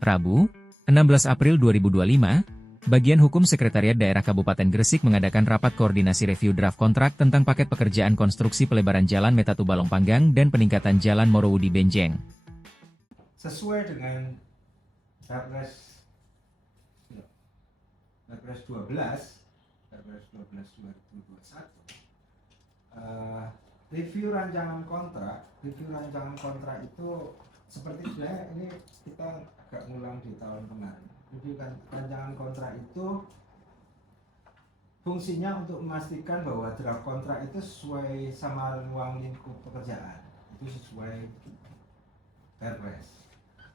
Rabu, 16 April 2025, Bagian Hukum Sekretariat Daerah Kabupaten Gresik mengadakan rapat koordinasi review draft kontrak tentang paket pekerjaan konstruksi pelebaran Jalan Metatu Balong Panggang dan peningkatan Jalan Morowudi Benjeng. Sesuai dengan Perpres 12 2021, review rancangan kontrak itu seperti sebenarnya ini kita agak ngulang di tahun kemarin. Review rancangan kontrak itu fungsinya untuk memastikan bahwa draft kontrak itu sesuai sama ruang lingkup pekerjaan, itu sesuai Perpres.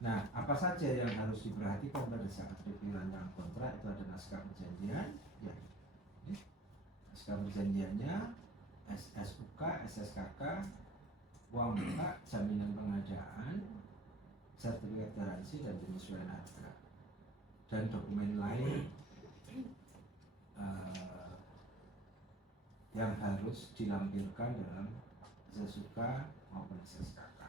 Nah, apa saja yang harus diperhatikan pada saat review rancangan kontrak? Itu ada naskah perjanjian, ya, naskah perjanjiannya, SSUK, SSKK, uang muka, jaminan pengadaan, sertifikat garansi dan penyesuaian harga, dan dokumen lain yang harus dilampirkan dalam SSUK maupun SSKK.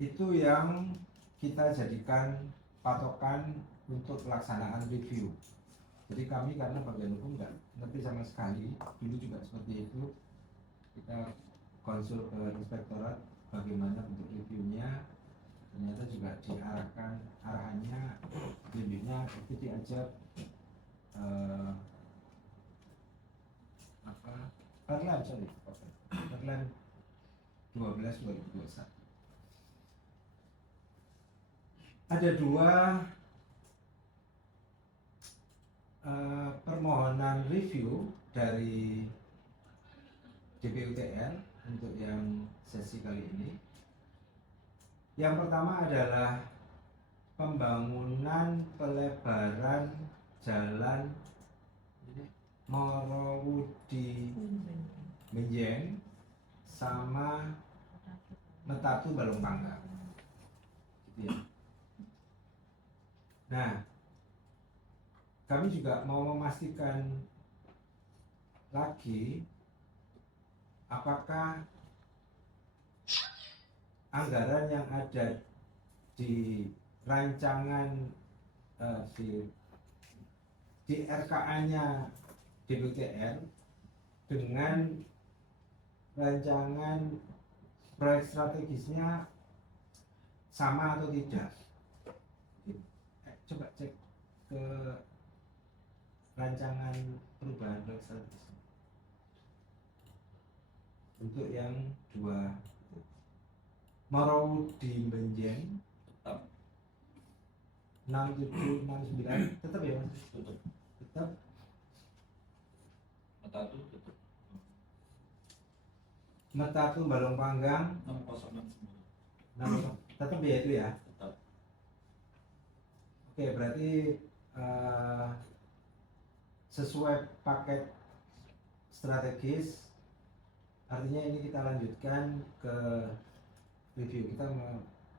Itu yang kita jadikan patokan untuk pelaksanaan review. Jadi kami karena bagian hukum nggak ngerti sama sekali, dulu juga seperti itu, kita konsul ke inspektorat bagaimana bentuk reviewnya, ternyata juga diarahkan arahannya reviewnya itu diajak Perlen 12/2021. Ada dua permohonan review dari DPUTR untuk yang sesi kali ini. Yang pertama adalah pembangunan pelebaran Jalan Morowudi Benjeng sama Metatu Balong Panggang, gitu ya. Nah, kami juga mau memastikan lagi apakah anggaran yang ada di rancangan di RKA-nya DPUTR dengan rancangan proyek strategisnya sama atau tidak. Coba cek ke rancangan perubahan proyek strategis untuk yang dua, Morowudi Benjeng 6769 tetap ya Mas? Tetap. Metatu Balong Panggang 6069 tetap ya itu ya? Tetap. Oke, berarti sesuai paket strategis, artinya ini kita lanjutkan ke review, kita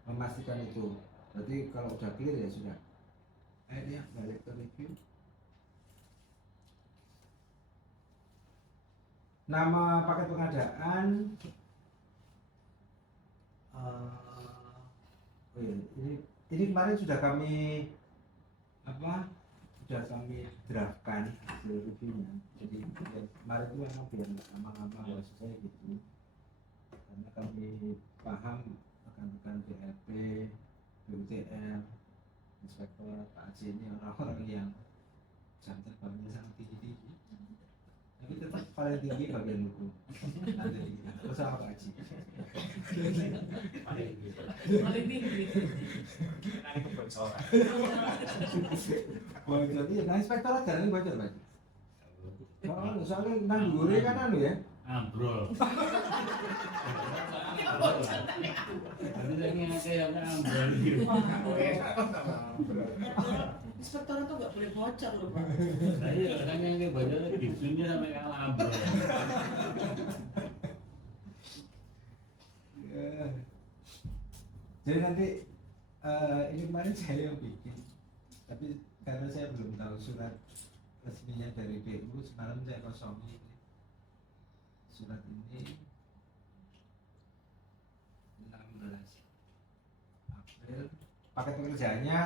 memastikan itu. Berarti kalau udah clear ya sudah. Ini ya balik ke review. Nama paket pengadaan ini kemarin sudah kami draftkan hasil reviewnya. Jadi kemarin itu memang biar lama-lama selesai gitu, karena kami paham rekan-rekan BRP, BUTR, inspektor, Pak Haji ini orang-orang yang jam terbangnya sangat tinggi-tinggi, tapi tetap paling tinggi bagian hukum. Nanti terus sama Pak Haji paling tinggi. Nanti kebocoran. Bocor iya, nah inspektorat kan ini bocor Pak. Oh, soalnya nang dhuwure kan anu ya. Ambrol. Tapi lagi ada yang ambrol gitu. Inspektorat tuh nggak boleh bocor loh Pak. Iya, kan yang kayak bocor gitunya sampai kalah ambrol. Jadi nanti ini kemarin saya yang bikin, tapi karena saya belum tahu surat resminya dari BU, semalam saya kosongi surat ini 16 April paket pekerjaannya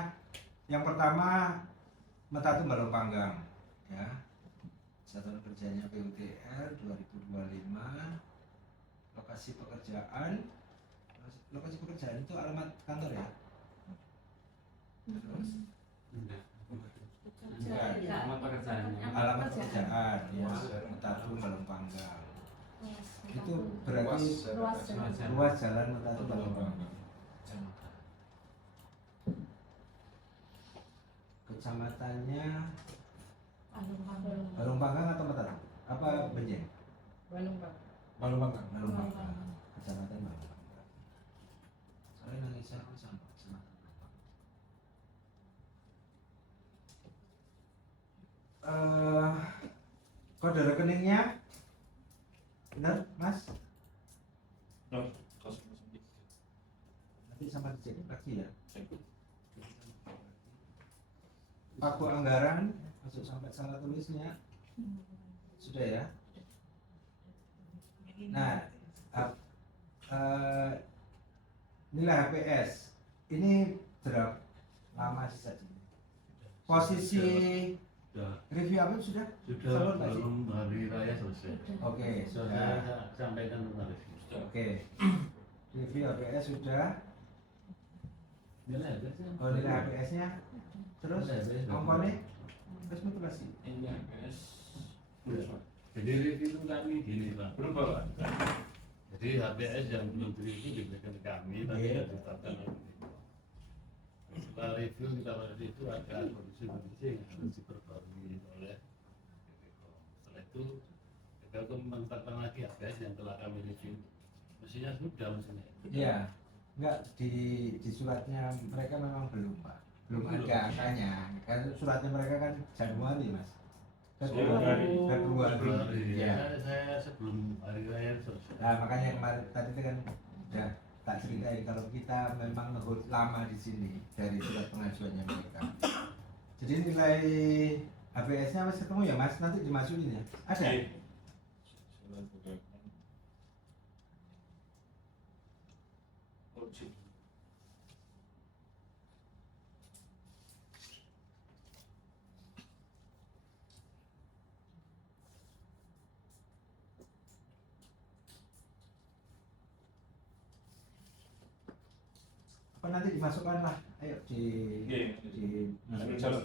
yang pertama Metatu Balong Panggang ya. Satuan kerjanya PUTR 2025. Lokasi pekerjaan itu alamat kantor ya. Terus Alamat pekerjaannya. alamat pekerjaan ya, Metatu Balong Panggang. Itu berarti ruas jalan Metatu Balong Panggang. Kecamatannya Balong Panggang atau Metatu? Apa Benjeng? Balong Pak. Balong Panggang. Balong Panggang. Kecamatan Balong Panggang. Soalnya Indonesia itu sama kecamatan Balong Panggang. Kode rekeningnya benar, Mas? Nanti sama dicek lagi ya. Paku anggaran masuk sampai salah tulisnya sudah ya. Nah, nilai HPS ini draft lama sih saja. Posisi review apa sudah? Sudah belum hari raya selesai. Oke, Sudah sudah. saya sampaikan tentang review. Oke. Review HPS sudah. Nilai HPS-nya. Oh, nilai HPS-nya. Terus Nilai HPS sudah. komponen terus mutilasi. Ini HPS Jadi review itu kami gini Pak. berubah. Jadi HPS yang belum direview diberikan ke kami, tapi Iya. tidak ditetapkan oleh Menko. Setelah review kita pada itu ada kondisi-kondisi yang harus diperbarui oleh BPKOM. Setelah itu BPKOM menetapkan lagi HPS yang telah kami review. Mestinya sudah mestinya. Iya. Enggak di suratnya mereka memang belum, Pak. Belum ada angkanya. Kan suratnya mereka kan Januari, Mas. Februari. Ya. Ya. Saya sebelum hari raya selesai. Nah, makanya kemarin tadi itu kan udah tak ceritain kalau kita memang ngehold lama di sini dari surat pengajuannya mereka. Jadi nilai HPS-nya masih ketemu ya, Mas? Nanti dimasukin ya. Ada? Apa nanti dimasukkan lah? Ayo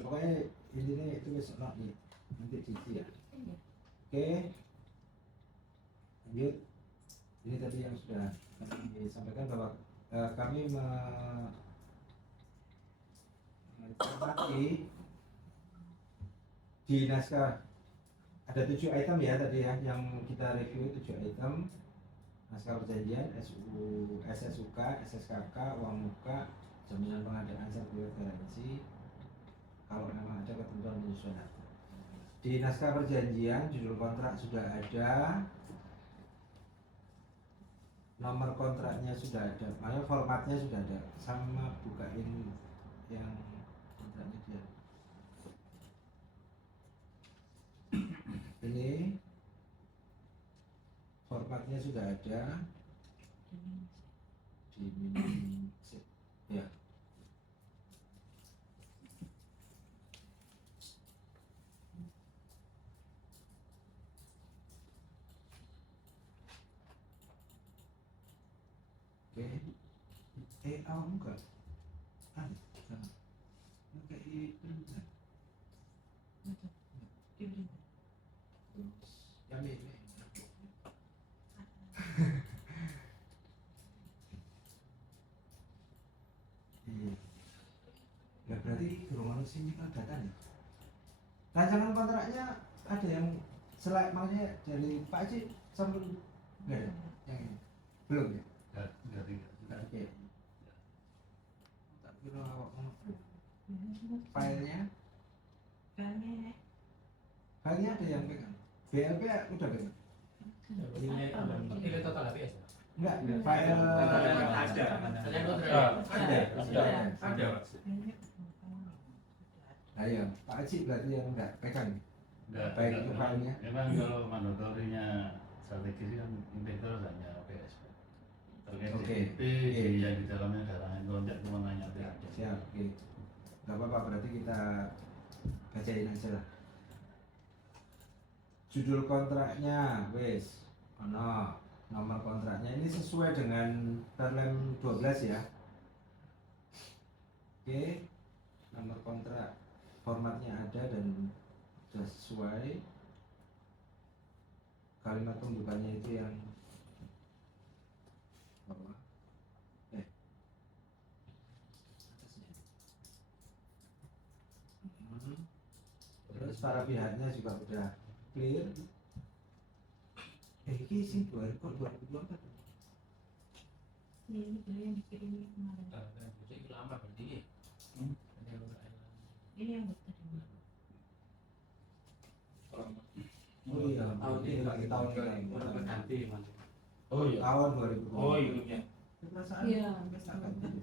pokoknya intinya itu besok nanti cici ya. Oke. Lanjut. Ini tadi yang sudah kami sampaikan bahwa kami mencermati di naskah ada 7 item ya tadi ya yang kita review 7 item. Naskah perjanjian, SSUK, SSKK, uang muka, jaminan pengadaan sertifikat garansi, kalau memang ada ketentuan penyusunan harga. Di naskah perjanjian, judul kontrak sudah ada, nomor kontraknya sudah ada, makanya formatnya sudah ada, sama bukain yang kontraknya dia. Ini formatnya sudah ada di ya. Oke. Enggak. Oke, itu enggak. Terus, ya, iya. Ya berarti gerungan sini kan datanya. Rancangan kontraknya ada yang makanya dari Pak Haji sampai enggak ada yang ini belum ya. Oke. Tak kira awak mau filenya ada yang pegang. BLP udah pegang. Ini total HPS. Enggak, file Ada. Ada. Ayo, Pak Haji berarti yang enggak pegang. Enggak, Baik itu filenya. memang kalau mandatorinya strategis kan integral hanya PS. Terkait Oke. DP yang di dalamnya darangan kontak cuma nanya aja. Siap, oke. Gak apa-apa, berarti kita bacain aja lah. Judul kontraknya, wes, ono, nomor kontraknya ini sesuai dengan Perlem 12 ya. Oke, nomor kontrak formatnya ada dan sudah sesuai. Kalimat pembukanya itu yang bawah. Atasnya. Terus para pihaknya juga udah clear. Ini sih 2024. Ini yang dikirim kemarin. Itu lama berarti. Ini yang tadi. Oh iya, Tahun ini lagi tahun ini. ganti mas. Oh iya. Tahun 2020. Oh iya. Perasaan Iya. akan gitu.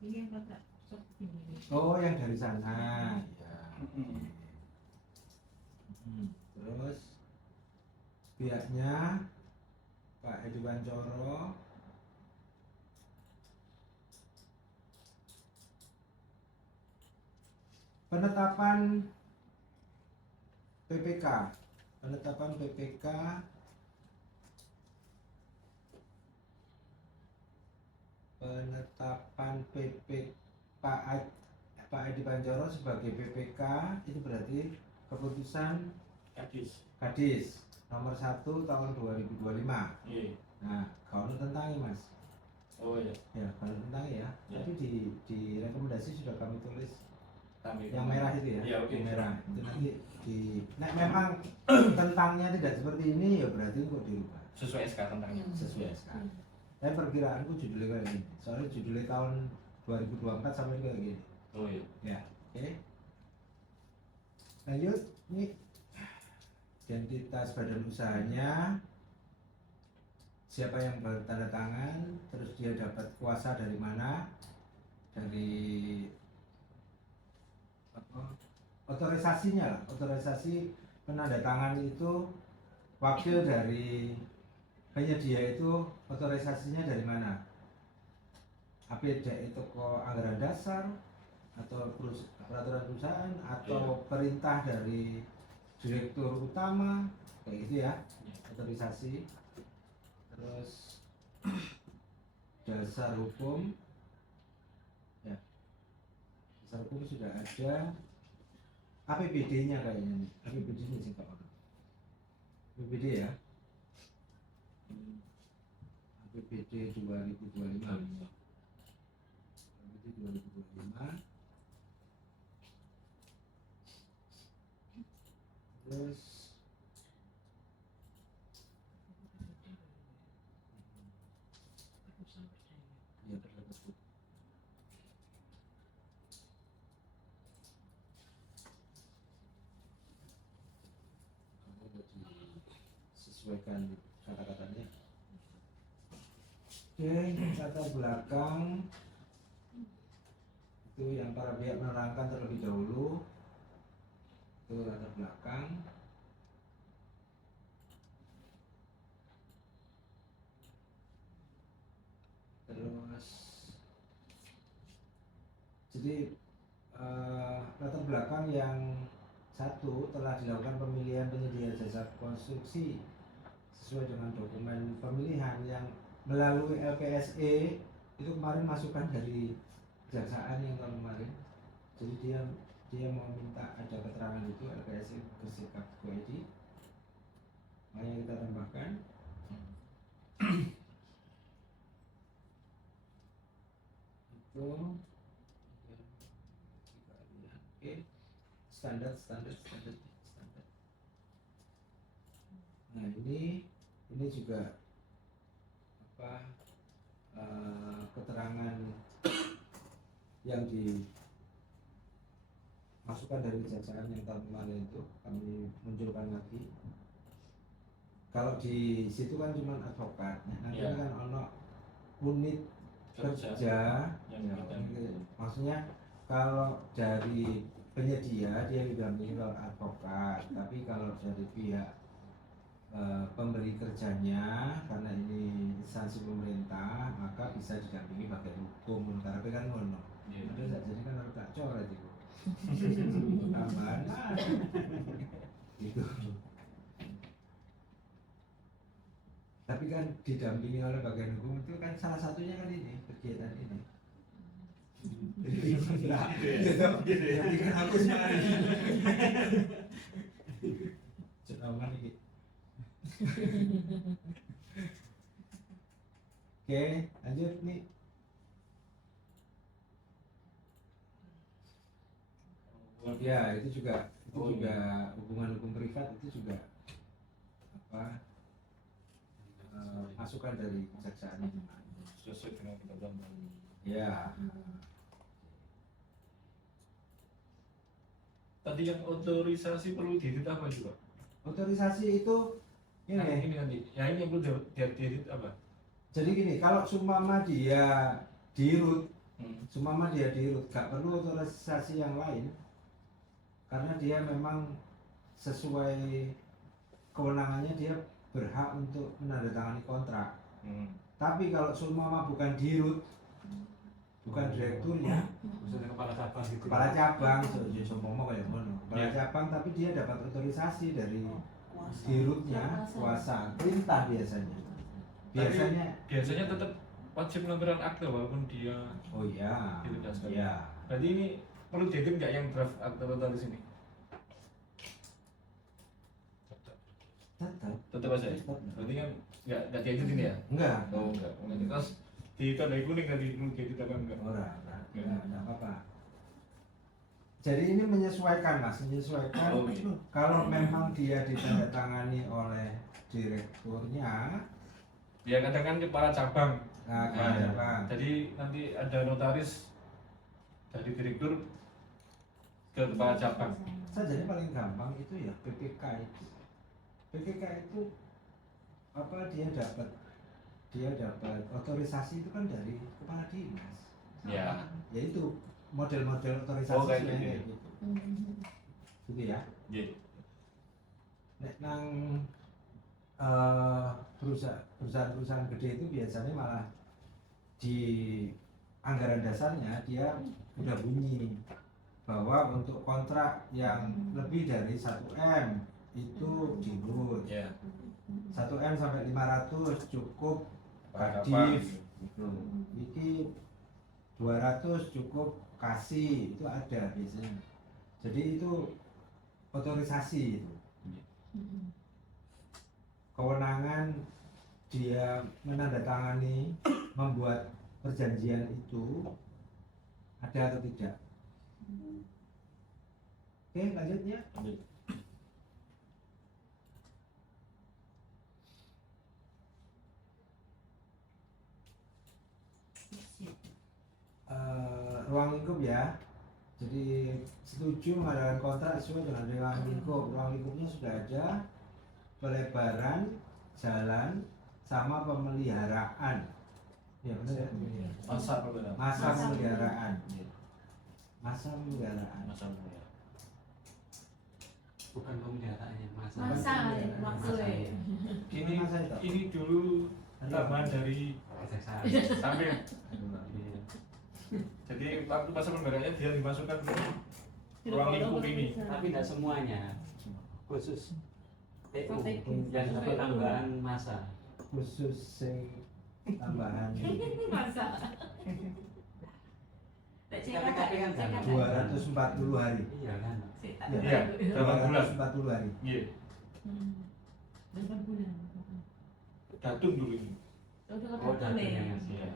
Ini yang kata seperti ini. Oh, yang dari sana. Ya. Terus pihaknya Pak Edi Bancoro penetapan PPK penetapan PPK penetapan PP Pak Edi Bancoro sebagai PPK itu berarti keputusan Kadis nomor 1 tahun 2025. Iya. Nah, kalau tentang Mas, Oh iya. ya kalau tentang ya, Ya. tapi di rekomendasi sudah kami tulis Kami yang merah itu ya, Iya, oke. yang merah itu nanti di, nah memang tentangnya tidak seperti ini ya berarti kok dirubah sesuai SK tentangnya. sesuai sekarang. Tapi perkiraanku judulnya kayak gini, soalnya judulnya tahun 2024 sampai kayak gini. Oh iya. Ya, oke. Lanjut, ini identitas badan usahanya, siapa yang bertanda tangan, terus dia dapat kuasa dari mana, dari apa, otorisasinya lah, otorisasi penandatangan itu wakil dari penyedia itu otorisasinya dari mana? APD toko anggaran dasar atau peraturan perusahaan atau perintah dari direktur utama kayak gitu ya, otorisasi. Terus dasar hukum ya, dasar hukum sudah ada. APBD-nya kayaknya nih, APBD-nya sih Pak. APBD ya, APBD 2025. APBD 2025. Terus ya terdapat kamu disesuaikan kata-katanya. Oke, latar belakang itu yang para pihak menerangkan terlebih dahulu. Itu latar belakang. Terus jadi latar belakang yang satu, telah dilakukan pemilihan penyedia jasa konstruksi sesuai dengan dokumen pemilihan yang melalui LPSE. Itu kemarin masukan dari kejaksaan yang tahun kemarin. Jadi dia mau minta ada keterangan itu LPSE bersikap koedi, makanya kita tambahkan. Itu oke, standar. Nah ini juga apa, keterangan yang dimasukkan dari kejaksaan yang tahun kemarin itu kami munculkan lagi. Kalau di situ kan cuma advokat, nah, nanti Ya. kan ono unit kerja, yang ya, bidang itu. maksudnya kalau dari penyedia dia didampingi oleh advokat, tapi kalau dari pihak pemberi kerjanya, karena ini instansi pemerintah, maka maka bisa didampingi bagian hukum karena kan ngono. Iya. Ada jadi kan harus tak coret itu. Tambahan gitu. Tapi kan didampingi oleh bagian hukum itu kan salah satunya kan ini kegiatan ini. Jadi kan aku sekali. Cenawan ini. Oke, lanjut nih. Ya, itu juga hubungan hukum privat itu juga apa masukan dari kejaksaan. Sesuai dengan ketentuan. Ya. Tadi yang otorisasi perlu diedit apa juga? Otorisasi itu Nah, ini. ini nanti. Ya ini yang perlu diedit apa? Jadi gini, kalau sumama dia dirut, Hmm. sumama dia dirut, gak perlu otorisasi yang lain, karena dia memang sesuai kewenangannya dia berhak untuk menandatangani kontrak. Hmm. Tapi kalau sumama bukan dirut, bukan direkturnya, Maksudnya kepala cabang gitu. kepala cabang, ngomong kayak ngono, kepala Ya. cabang, tapi dia dapat otorisasi dari dirutnya, kuasa, perintah biasanya. Biasanya tetap wajib melampirkan akte walaupun dia Oh iya, ditegaskan. iya. Berarti ini perlu diedit nggak yang draft akte notaris ini? Tetap. Tetap aja. Ya? Berarti kan nggak diedit ini ya? Enggak. Oh enggak. Terus di tandai kuning tadi perlu diedit apa enggak? Enggak apa-apa. Jadi ini menyesuaikan mas, menyesuaikan. Oh, iya. Kalau memang dia ditandatangani oleh direkturnya, Ya kadang kan kepala cabang. nah, Nah, cabang. jadi nanti ada notaris dari direktur ke kepala cabang. Saja paling gampang itu ya PPK itu. PPK itu apa dia dapat otorisasi itu kan dari kepala dinas. Ya. Yaitu model-model otorisasi Oh, kayak sebenarnya gitu. gitu. Gitu ya. Iya. Nek nang perusahaan-perusahaan gede itu biasanya malah di anggaran dasarnya dia udah bunyi bahwa untuk kontrak yang lebih dari 1 M itu dirut. Ya. 1 M sampai 500 cukup Kepala kadif. cabang. Iki 200 cukup kasih, itu ada biasanya. Jadi itu otorisasi itu. Kewenangan dia menandatangani membuat perjanjian itu ada atau tidak. Oke, lanjutnya. Lanjut. Ruang lingkup ya. Jadi setuju mengadakan kontrak sesuai dengan ruang lingkup. Ruang lingkupnya sudah ada, pelebaran jalan sama pemeliharaan. Ya benar ya. Masa perbedaan. Masa Masa pemeliharaan. Iya. Masa pemeliharaan. Masa perbedaan. Bukan pemeliharaannya masa. Masa maksudnya. Ini Masa itu. ini dulu tambahan dari Kejaksaan. samping. Iya. Jadi waktu masa pembayarannya dia dimasukkan ke ruang lingkup ini. Tapi tidak semuanya. Khusus TU Strategi. yang dapat tambahan masa. Khusus sing tambahan Masa. Tapi kan kan 240 hari. Iya kan. Iya, 8 bulan. 240 hari. Iya. 8 bulan. Datum dulu ini. Oh, datanya. Iya.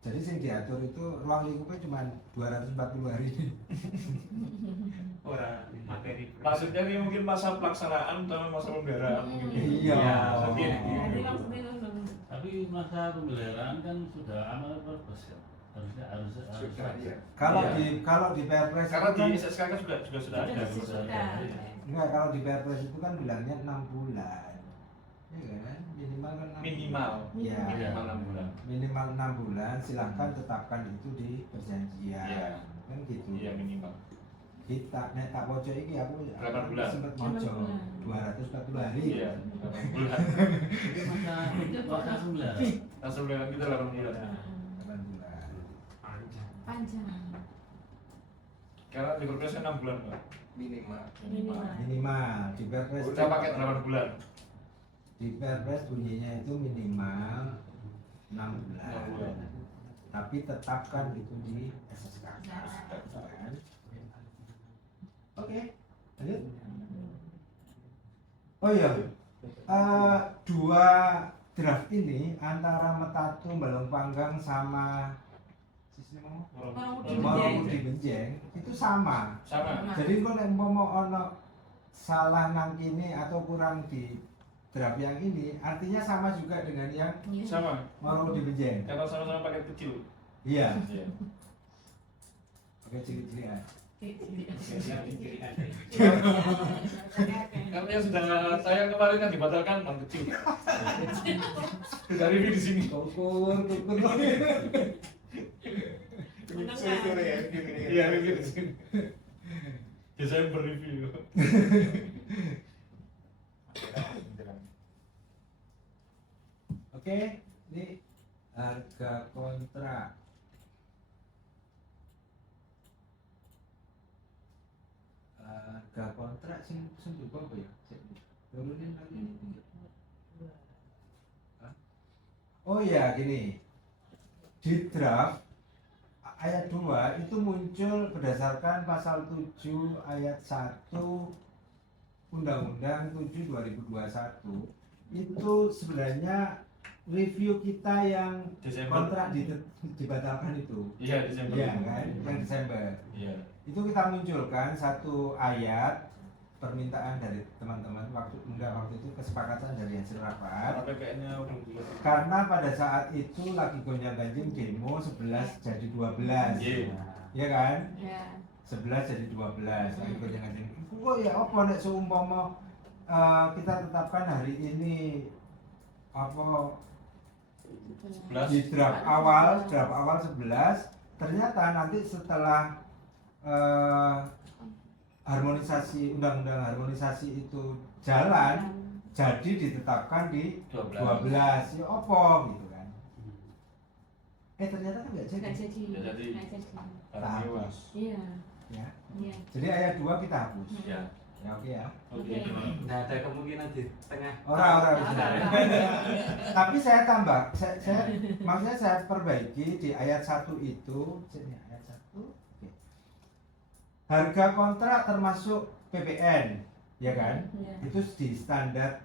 Jadi sing diatur itu ruang lingkupnya cuma 240 hari. Orang materi. Maksudnya ini mungkin masa pelaksanaan sama masa pemeliharaan mungkin. Iya. Mungkin. Jadi maksudnya ngono. Tapi masa pemeliharaan kan sudah amal purpose ya. Harus Kalau Iya. kalau di Perpres Karena itu di kan SSK kan juga sudah ada. Sudah. enggak, kalau di Perpres itu kan bilangnya 6 bulan. Iya kan? Minimal kan 6 Minimal. Iya. Minimal 6 bulan. Minimal 6 bulan, silahkan tetapkan itu di perjanjian. Iya. Kan gitu. Iya minimal. Kita nek tak pojok iki aku 8 bulan. sempat mojo 240 hari. Iya. 8 bulan. Jadi masa Kok langsung lah. Langsung bilang kita 8 bulan. 8 bulan. Panjang. Karena di Perpres kan 6 bulan Pak. Minimal. Minimal di Perpres. Udah pakai 8 bulan. Di Perpres bunyinya itu minimal 6 bulan. 6 bulan. Tapi tetapkan itu di SSK kan? Oke, lanjut. Oh iya, dua draft ini antara Metatu Balong Panggang sama Marudi Benjeng itu sama. Sama. Jadi kalau mau ono salah nang kini atau kurang di draft yang ini, artinya sama juga dengan yang Sama. Marudi Benjeng. Karena sama-sama pakai kecil. Iya. Iya. Oke, ciri-cirian. Karena yang sudah tayang kemarin kan dibatalkan non kecil. Tidak review di sini. Kukur. Iya review di sini. Desember review. Oke, ini harga kontrak. Harga kontrak sing berapa ya? Turunin lagi. Hah? Oh ya, gini. Di draft ayat 2 itu muncul berdasarkan pasal 7 ayat 1 Undang-Undang 7 2021. Itu sebenarnya review kita yang Desember. kontrak dibatalkan itu. Iya Desember. Iya kan, yang Desember. Iya. Itu kita munculkan satu ayat permintaan dari teman-teman waktu itu kesepakatan dari hasil rapat. KPPN-nya udah bulat. Karena pada saat itu lagi gonjang-ganjing demo 11 jadi 12. Iya. Iya kan? Ya. 11 jadi 12 lagi gonjang-ganjing. Kok ya apa nek seumpama kita tetapkan hari ini apa di draft awal 11, ternyata nanti setelah harmonisasi undang-undang harmonisasi itu jalan jadi ditetapkan di 12 ya opo gitu kan. Ternyata kan nggak Nggak jadi jadi. Nggak jadi. Nggak jadi. Barang mewah. Iya. ya. Iya. Jadi ayat 2 kita hapus Ya. ya. Oke ya. Oke. Nggak ada kemungkinan di tengah. Orang Nggak bisa. Tapi saya tambah, maksudnya saya perbaiki di ayat 1 itu, sini ayat 1. Oke. Harga kontrak termasuk PPN, ya kan? Iya. Itu di standar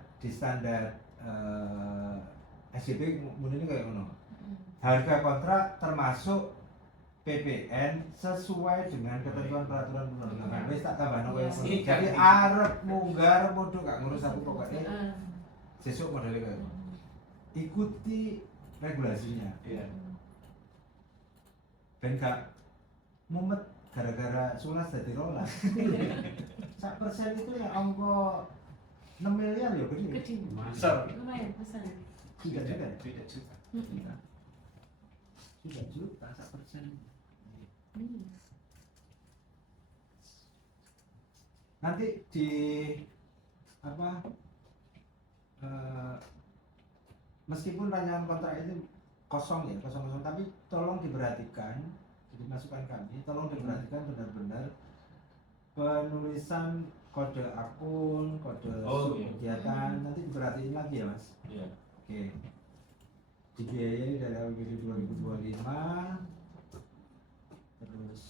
SJP mungkin kayak ngono. Harga kontrak termasuk PPN sesuai dengan ketentuan peraturan perundang-undangan. Wis tak tambahno koyo ngono. Iya. Jadi arep munggar modho gak ngurus aku pokoknya. Heeh. Sesuk modelnya kayak ngono. Ikuti regulasinya. Iya. Ben gak mumet gara-gara sulas dadi rolas. Sak persen itu ya angka 6 miliar ya gede. Gede. Besar. Lumayan besar. Tidak juga. Tidak juta. Tidak juta sak persen. Nanti di apa meskipun rancangan kontrak itu kosong ya kosong tapi tolong diperhatikan jadi masukan kami tolong diperhatikan benar-benar penulisan kode akun kode Oh, iya. kegiatan nanti diperhatiin lagi ya mas. Iya. Oke dibiayai dari APBD 2025 terus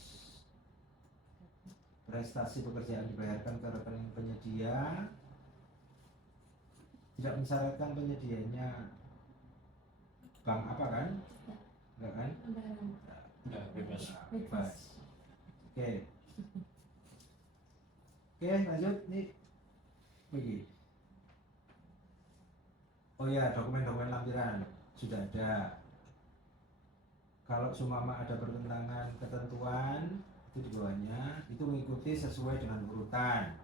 prestasi pekerjaan dibayarkan ke rekening penyedia tidak mensyaratkan penyedianya bank apa kan? Enggak kan? Enggak, bebas. Bebas. Oke. Oke, lanjut nih. Begini. Oh ya, dokumen-dokumen lampiran sudah ada. Kalau sumama ada pertentangan ketentuan itu di bawahnya itu mengikuti sesuai dengan urutan.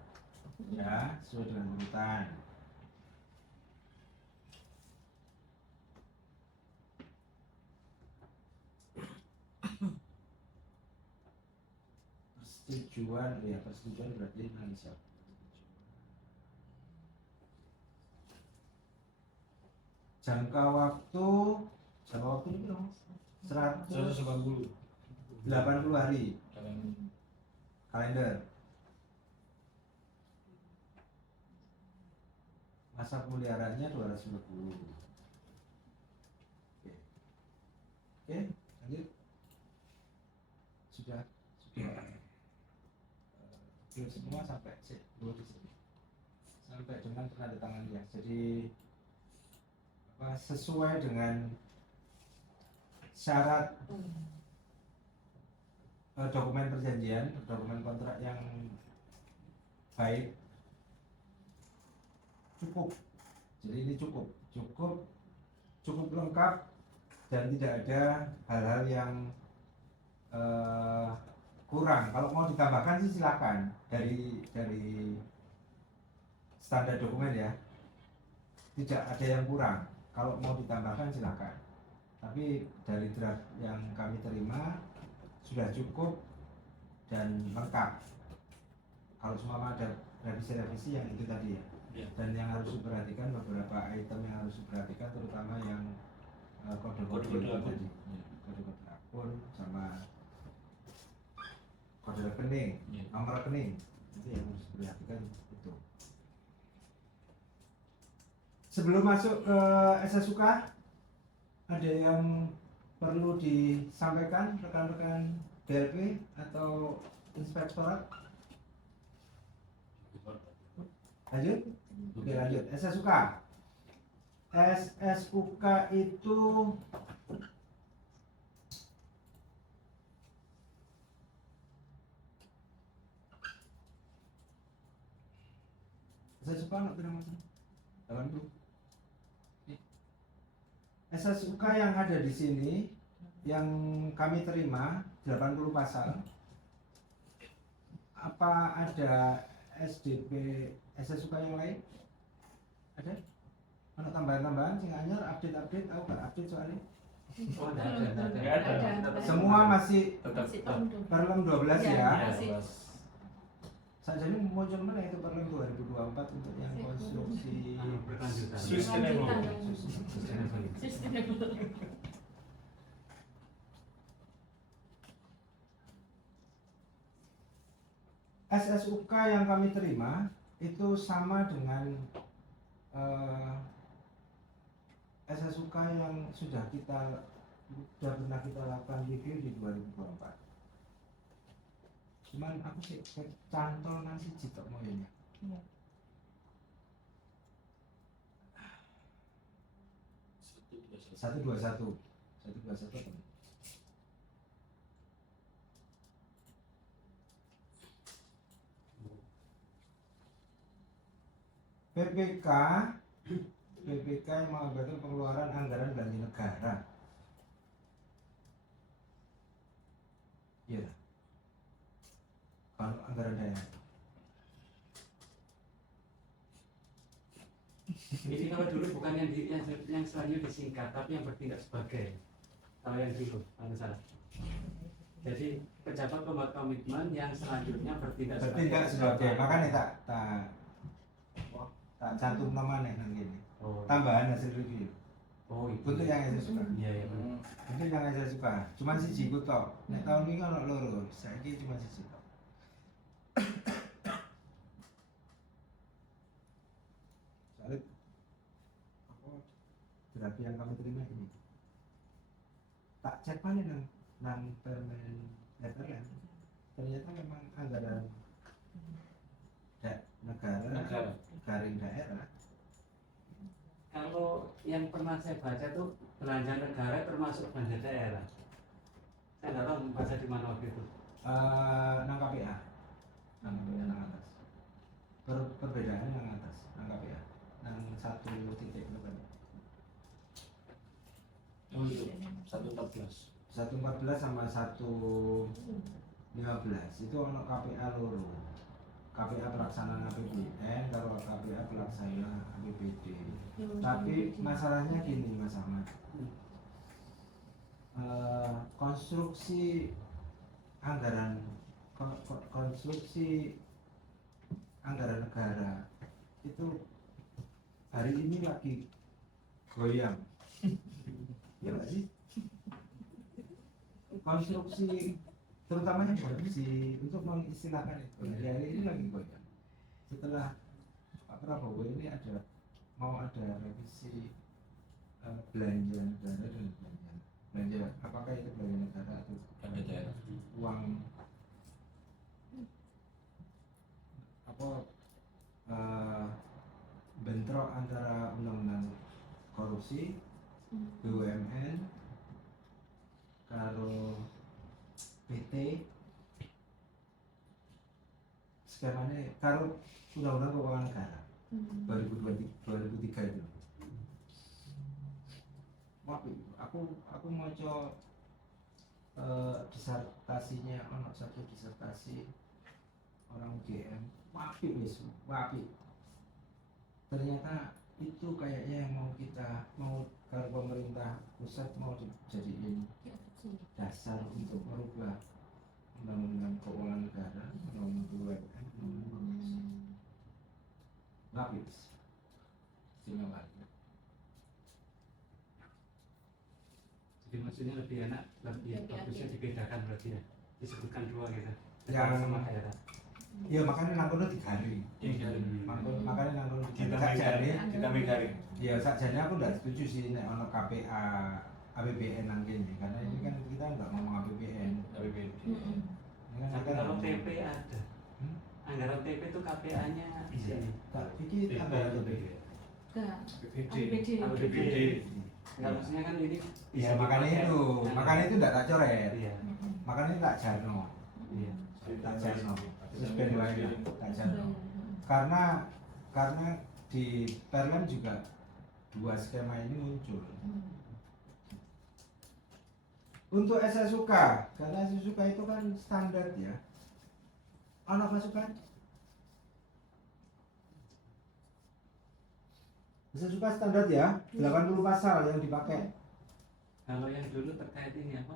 Ya, sesuai dengan urutan. Persetujuan, ya persetujuan berarti nanti siapa? Jangka waktu ini dong 180 180 hari kalender. Masa pemeliharaannya 250. Oke. Oke, lanjut. Sudah clear semua sampai dulu di sini. Sampai dengan penandatangannya. Jadi sesuai dengan syarat dokumen perjanjian, dokumen kontrak yang baik, cukup. Jadi ini cukup lengkap dan tidak ada hal-hal yang kurang. Kalau mau ditambahkan sih silakan dari standar dokumen ya, tidak ada yang kurang. Kalau mau ditambahkan silakan. Tapi dari draft yang kami terima sudah cukup dan lengkap. Kalau semua ada revisi yang itu tadi ya. Ya. Dan yang harus diperhatikan beberapa item yang harus diperhatikan, terutama yang kode-kode Kode-kode akun. tadi, kode-kode akun sama kode rekening, Ya. nomor rekening itu yang harus diperhatikan itu. Sebelum masuk ke SSUK, ada yang perlu disampaikan rekan-rekan BLP atau inspektorat? Lanjut? Oke, lanjut. SSUK. SSUK itu SSUK nggak pernah masuk? 80. SSUK yang ada di sini yang kami terima 80 pasal. Apa ada SDP SSUK yang lain? Ada? Ada tambahan-tambahan sing anyar, update-update, tahu kan update soalnya? Oh, enggak ada. Semua masih Tetap Masih tahun dulu. Perlem 12 Ya, ya. masih. Saja ini muncul mana itu Perlem 2024 untuk yang konstruksi Berkelanjutan. Sustainable. Sustainable. SSUK yang kami terima itu sama dengan SSUK yang sudah pernah kita lakukan review di 2024. Cuman aku sih cantol nanti jitok mau ini. Iya. Satu dua satu. PPK yang mengabarkan pengeluaran anggaran belanja negara. Iya. Kalau anggaran daerah. Ini kalau dulu bukan yang selanjutnya disingkat, tapi yang bertindak sebagai. Kalau yang dulu, kalau salah. Jadi pejabat pembuat komitmen yang selanjutnya bertindak sebagai. Makanya tak cantum namanya nanti ini. Oh, Tambahan hasil review. oh itu. Untuk yang saya suka. Iya, iya. benar. Untuk yang saya suka. Cuman siji ku tok. Nek tahun ini kan loro. Saiki cuma siji tok. Soalnya terapi yang kami terima ini. Tak cek mana nang permen DPR. Ternyata memang anggaran negara garing daerah. Kalau yang pernah saya baca tuh belanja negara termasuk belanja daerah. Saya nggak tahu membaca di mana waktu itu. Nang KPA nang atas. Perbedaannya nang atas, nang KPA. Nang 1.8. Oh, itu 114. 1.14 sama 1.15 itu ono KPA loro. KPA pelaksana APBN kalau KPA pelaksana APBD. Tapi masalahnya gini Mas Ahmad. Konstruksi anggaran negara itu hari ini lagi goyang. Ya nggak sih? Konstruksi terutamanya konstruksi untuk mengistilahkan itu ya ini lagi goyang. Setelah Pak Prabowo ini mau ada revisi belanja negara dan belanja apakah itu belanja negara atau Belanja daerah. uang apa bentrok antara undang-undang korupsi BUMN karo PT skemanya karo undang-undang keuangan negara 2003 itu. Waktu aku mau disertasinya satu disertasi orang UGM wapi ternyata itu kayaknya yang mau kalau pemerintah pusat mau dijadiin dasar untuk merubah undang-undang keuangan negara, undang-undang BUMN, undang-undang korupsi. Wapi istimewa. Jadi maksudnya lebih enak, lebih bagusnya dibedakan berarti ya, disebutkan dua gitu. Yang sama daerah. iya makanya nangkono digaring. Makanya nangkono digaring. Ditambah garing. Ya sakjane aku nggak setuju sih nek ono KPA APBN nang kene karena ini kan kita nggak ngomong APBN. APBN. Ini kan Tapi kita kalau ngomong- TP ada, Hmm? anggaran TP itu KPA-nya di sini. Tak pikir anggaran itu. Enggak. BPD. APBD. Enggak, maksudnya kan ini Iya bisa makanya dipakai. itu, Nah, makanya itu nggak tak coret, Iya. makanya tak jarno, Iya. tak jarno, terus ben wae tak jarno. Karena di Perlem juga dua skema ini muncul. Untuk SSUK, karena SSUK itu kan standar ya. Anak masukan? SSUK standar ya, 80 pasal yang dipakai. Kalau yang dulu terkait ini apa?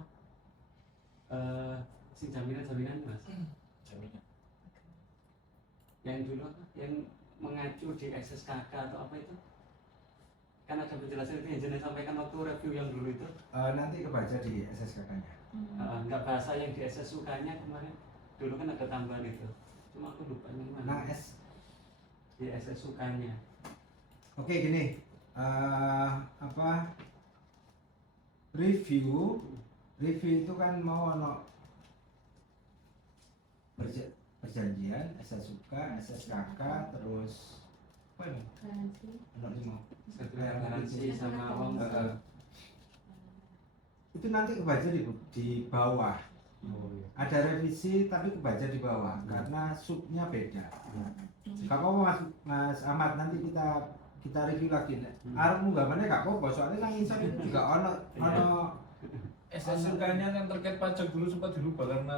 Si jaminan mas. Jaminan. Yang dulu apa? Yang mengacu di SSKK atau apa itu? Kan ada penjelasan itu yang jenis sampaikan waktu review yang dulu itu. Nanti kebaca di SSKK-nya. Enggak bahasa yang di SSUK-nya kemarin. Dulu kan ada tambahan itu. Cuma aku lupa yang mana. Nah, Di SSUK-nya. Oke gini, review itu kan mau perjanjian SSUK, SSKK, terus apa ini? Lima. Garansi sama uang. Itu nanti kebaca di bawah. Oh, iya. Ada revisi tapi kebaca di bawah karena subnya beda. Kalau Mas Ahmad nanti kita review lagi. Arep gambarnya gak apa-apa soalnya nang insaf itu juga ono SSK-nya kan terkait pajak dulu sempat dirubah karena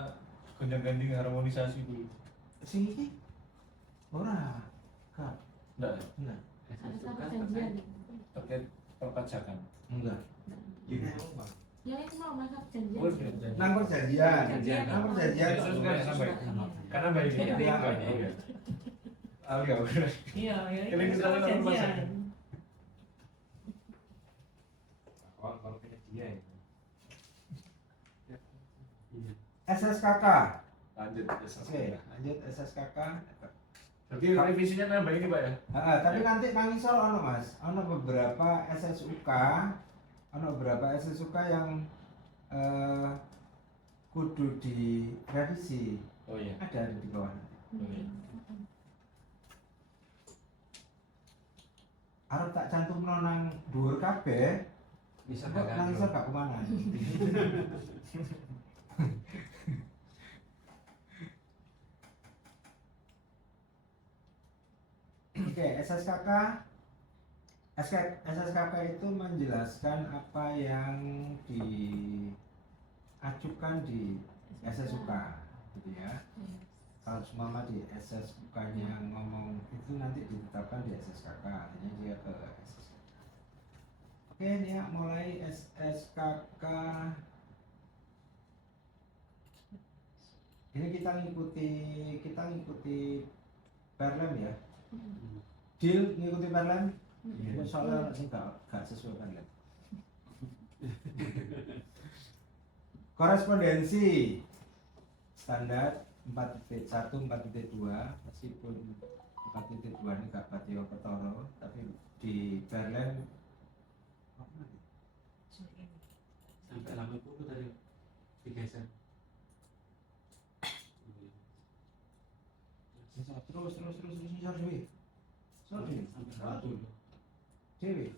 gonjang-ganjing harmonisasi dulu. sing iki ora gak Enggak, enggak SSUK perjanjian. terkait perpajakan. enggak Yang itu mau masa perjanjian. Oh, iya. nang perjanjian Perjanjian. nang perjanjian SSK yang sampai. Karena baik ini. Iya. Oh iya bener. Iya, ya Ini itu kita kan kan perjanjian. Kalau punya dia ya. Iya. SSKK Lanjut oke SSK. lanjut SSKK. Jadi revisinya nambah ini Pak ya? Tapi nanti nang isor ono Mas ono beberapa SSUK yang kudu direvisi Oh iya. ada di bawah nanti. Oh, iya. Arep tak cantum nang dhuwur kabeh Bisa kok nang isor gak kemana. Oke, SSKK itu menjelaskan apa yang diajukan di SSUK gitu ya. Kalau semua di SSUK-nya ngomong itu nanti ditetapkan di SSKK, artinya dia ke SSKK. Oke, ini ya mulai SSKK. Ini kita ngikuti Perlem ya. Deal ngikuti Perlem. Ini soalnya sih gak sesuai kan. Korespondensi standar 4.1, 4.2 meskipun 4.2 ini gak patio ketoro, tapi di Berlin Sampai 80 tadi digeser. terus sorry Sampai satu 80. dewi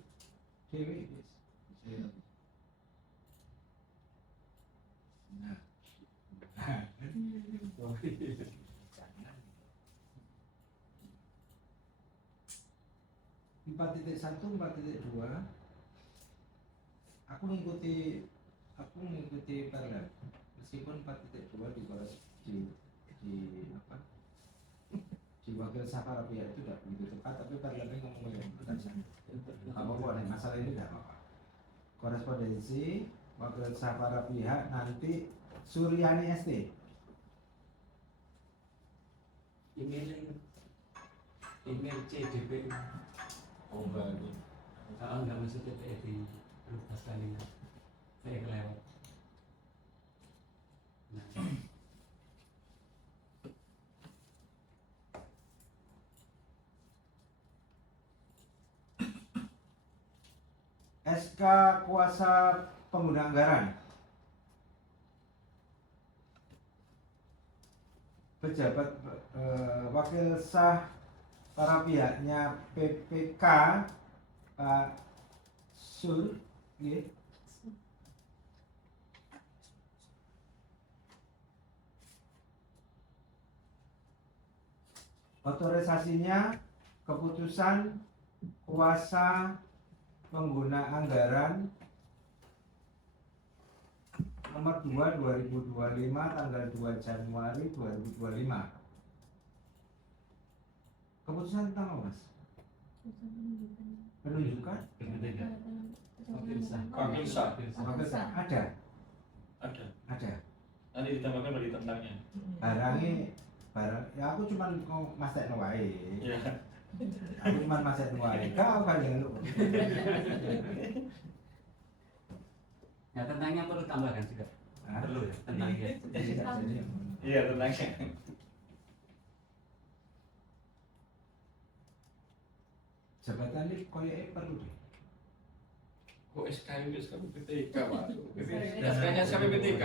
nah Oh, iya. Empat titik satu, 4.2 aku mengikuti Berlin meskipun 4.2 di apa di wakil Safara pihak itu tidak begitu tepat, tapi Berlin ngomongnya apa masalah ini tidak apa-apa. Korespondensi wakil Safara pihak nanti Suryani ST. Email CDP. Oh enggak ini. Kalau nggak masuk TPE di berubah sekali, saya kelewat. Nah, SK kuasa pengguna anggaran. Pejabat wakil sah para pihaknya PPK Pak Sur, nggih. Otorisasinya keputusan kuasa pengguna anggaran nomor 2 2025 tanggal 2 Januari 2025. Keputusan tentang apa, Mas? Penunjukan? wakil sah. Wakil sah. Wakil sah. Ada. Nanti ditambahkan bagi tentangnya. Barang ya aku cuma mau masak wae. Iya. Aku cuma masak wae. Kau kan ya lu. Ya tentangnya perlu tambahkan juga. Hah? Perlu ya tentangnya. Iya tentangnya. Jabatan ini koyoknya perlu deh. Kok SKP PTK masuk? SK-nya SKP PTK.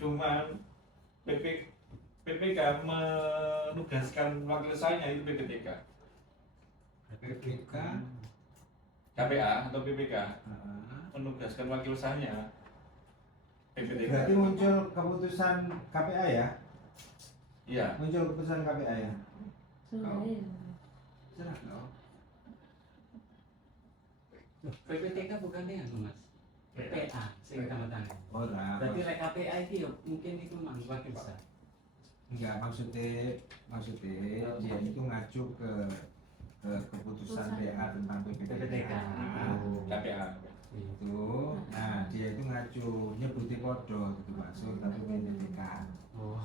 Cuman PPK menugaskan wakil saya itu PPTK. PPK KPA atau PPK ah. menugaskan wakil saya PPTK. Berarti muncul keputusan KPA ya? Iya. Muncul keputusan KPA ya? Surabaya. Serah kau. PPTK bukannya yang mas. PPA, sing tanda tangan. Oh lah. Berarti lek KPA itu ya mungkin itu mang wakil sah. Enggak, maksudnya dia itu ngacu ke keputusan PA tentang PPTK. Nah, PPTK. KPA. itu nah dia itu ngacu nyebuti kodo itu maksud tapi PPTK. Oh.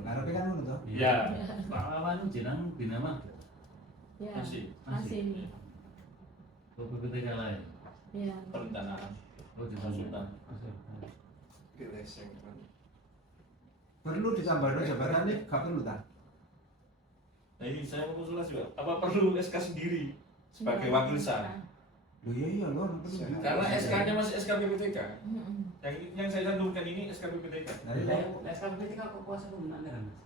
Karena kan ngono toh? Iya. Pak Lawan jenang bina mah. Ya, Masih. masih ini. Kok PPTK lain? Ya. Perencanaan. Oh dikonsultan. Perlu ditambah jabatan nih, gak perlu tak? Nah ini saya mau konsultasi Pak. Apa perlu SK sendiri sebagai wakil sah? Loh iya loh, perlu. Karena SK-nya masih SK PPTK. Mm-mm. Yang saya cantumkan ini SK PPTK. Nah, itu SKPPTK kok kuasa penggunaan anggaran mas?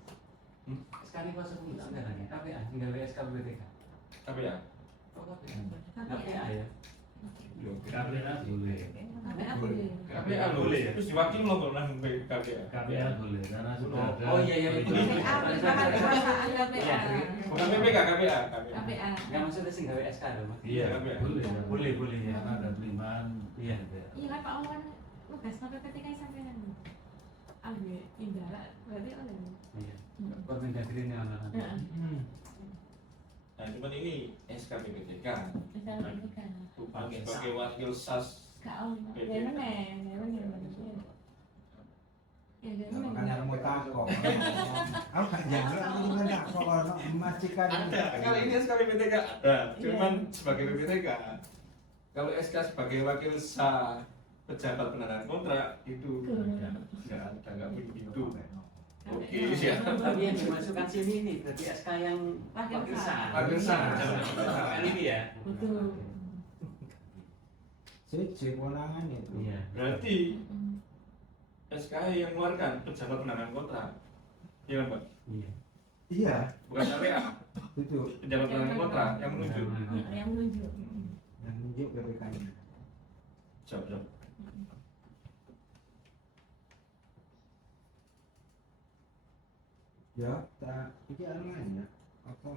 SK kuasa penggunaan anggaran ya? KPA tinggal SKPPTK. KPA. Oh KPA. KPA ya? KPA boleh. KPA boleh. KPA boleh. Terus diwakili loh kalau nang KPA. KPA boleh karena sudah ada. Oh iya itu. KPA merupakan kekuasaan KPA. Bukan PPK, KPA. KPA. Yang maksudnya sih nggak SK dong mas? Iya, KPA. boleh. Karena ada penerimaan. Iya. Iya kan Pak Wawan tugas sampai ketika sampai ambil Indra berarti oleh. Iya. Permendagri ini anak. Nah, cuman ini SK PPTK. Misalnya ini kan. Bukan sebagai wakil SAS. Kak Om, ya mana? Ya mana? Ya makanya mana? mau takok. Aku gak jangan aku kan takok ono memastikan. Ada, kali ini SK PPTK ada, cuman sebagai PPTK. Kalau SK sebagai wakil sah pejabat penandatangan kontrak itu nggak begitu. Oke, siap. Tapi yang dimasukkan sini nih berarti SK yang Wakil sah. Wakil sah. Kali ini ya. Betul. Siji konangan itu. Iya. Berarti SK yang mengeluarkan pejabat penandatangan kontrak. Iya, Mbak. Iya. Iya, Bukan KPA, itu pejabat penandatangan kontrak yang menunjuk. Yang menunjuk. yang nunjuk PPK-nya. Jawab. Ya, tak iki anu ae ya. Apa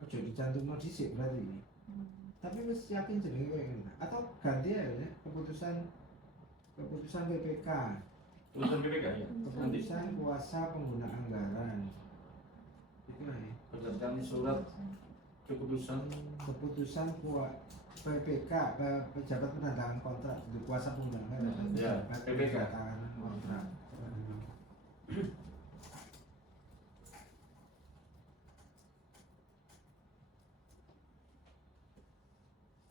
ojo dicantumno dhisik berarti. Tapi wis yakin jenenge kowe ngene. Atau ganti aja ya keputusan PPK. Urusan PPK ya. Nanti Keputusan kuasa pengguna anggaran. Itu aja. berdasarkan surat keputusan Keputusan PPK pejabat penandatangan kontrak di kuasa pengguna anggaran. Ya, PPK. Penandatangan kontrak.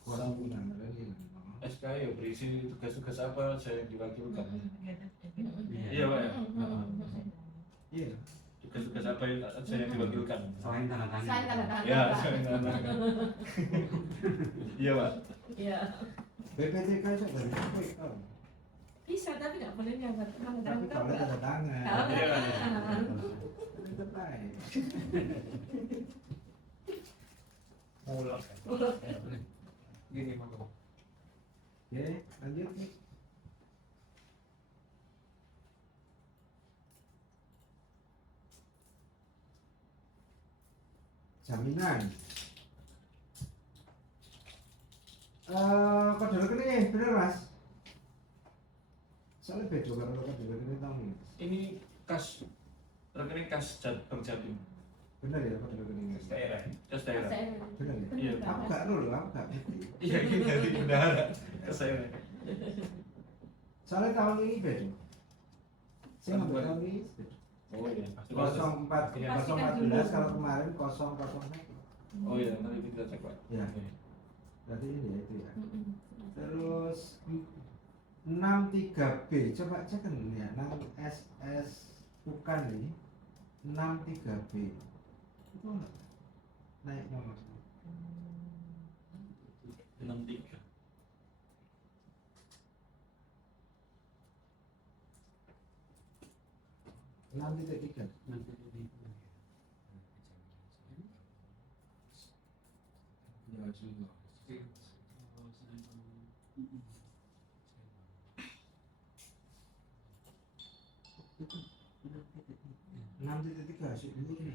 Kuasa pengguna anggaran ini. SK ya berisi tugas-tugas apa saya yang diwakilkan. Iya, Pak ya. Iya. Tugas-tugas apa yang saya yang diwakilkan. Selain tanda tangan. Selain tanda tangan. Ya, Pak. saya yang tanda-tangan. Iya, Pak. Iya. BPTK itu dari PPK. Bisa tapi nggak boleh nyabat tanda Tapi tangan. kalau tanda tangan. Kalau Iya, tanda iya. tangan. Tetep ae. Gini, Pak. Oke, lanjut nih. Jaminan. Kode rekening bener Mas? Soalnya beda kalau kode rekening tahun ini. Ini kas rekening kas Bank Jatim. Bener ya kode rekening? Daerah. Kas daerah. Bener ya? Iya. Aku gak nol, aku gak ngerti. Iya, ini dari bendahara. Kas daerah. Soalnya tahun ini beda. Saya ngambil tahun ini beda. Oh iya. 014 kalau kemarin 001. Oh iya, nanti kita cek, Pak. Ya. Oke. Berarti ini ya itu ya. Terus 63B coba cek kan ya 6SS bukan nih 63B itu naik nomor 63. enam titik tiga. Ya, juga. Enam titik tiga sih dulu ini.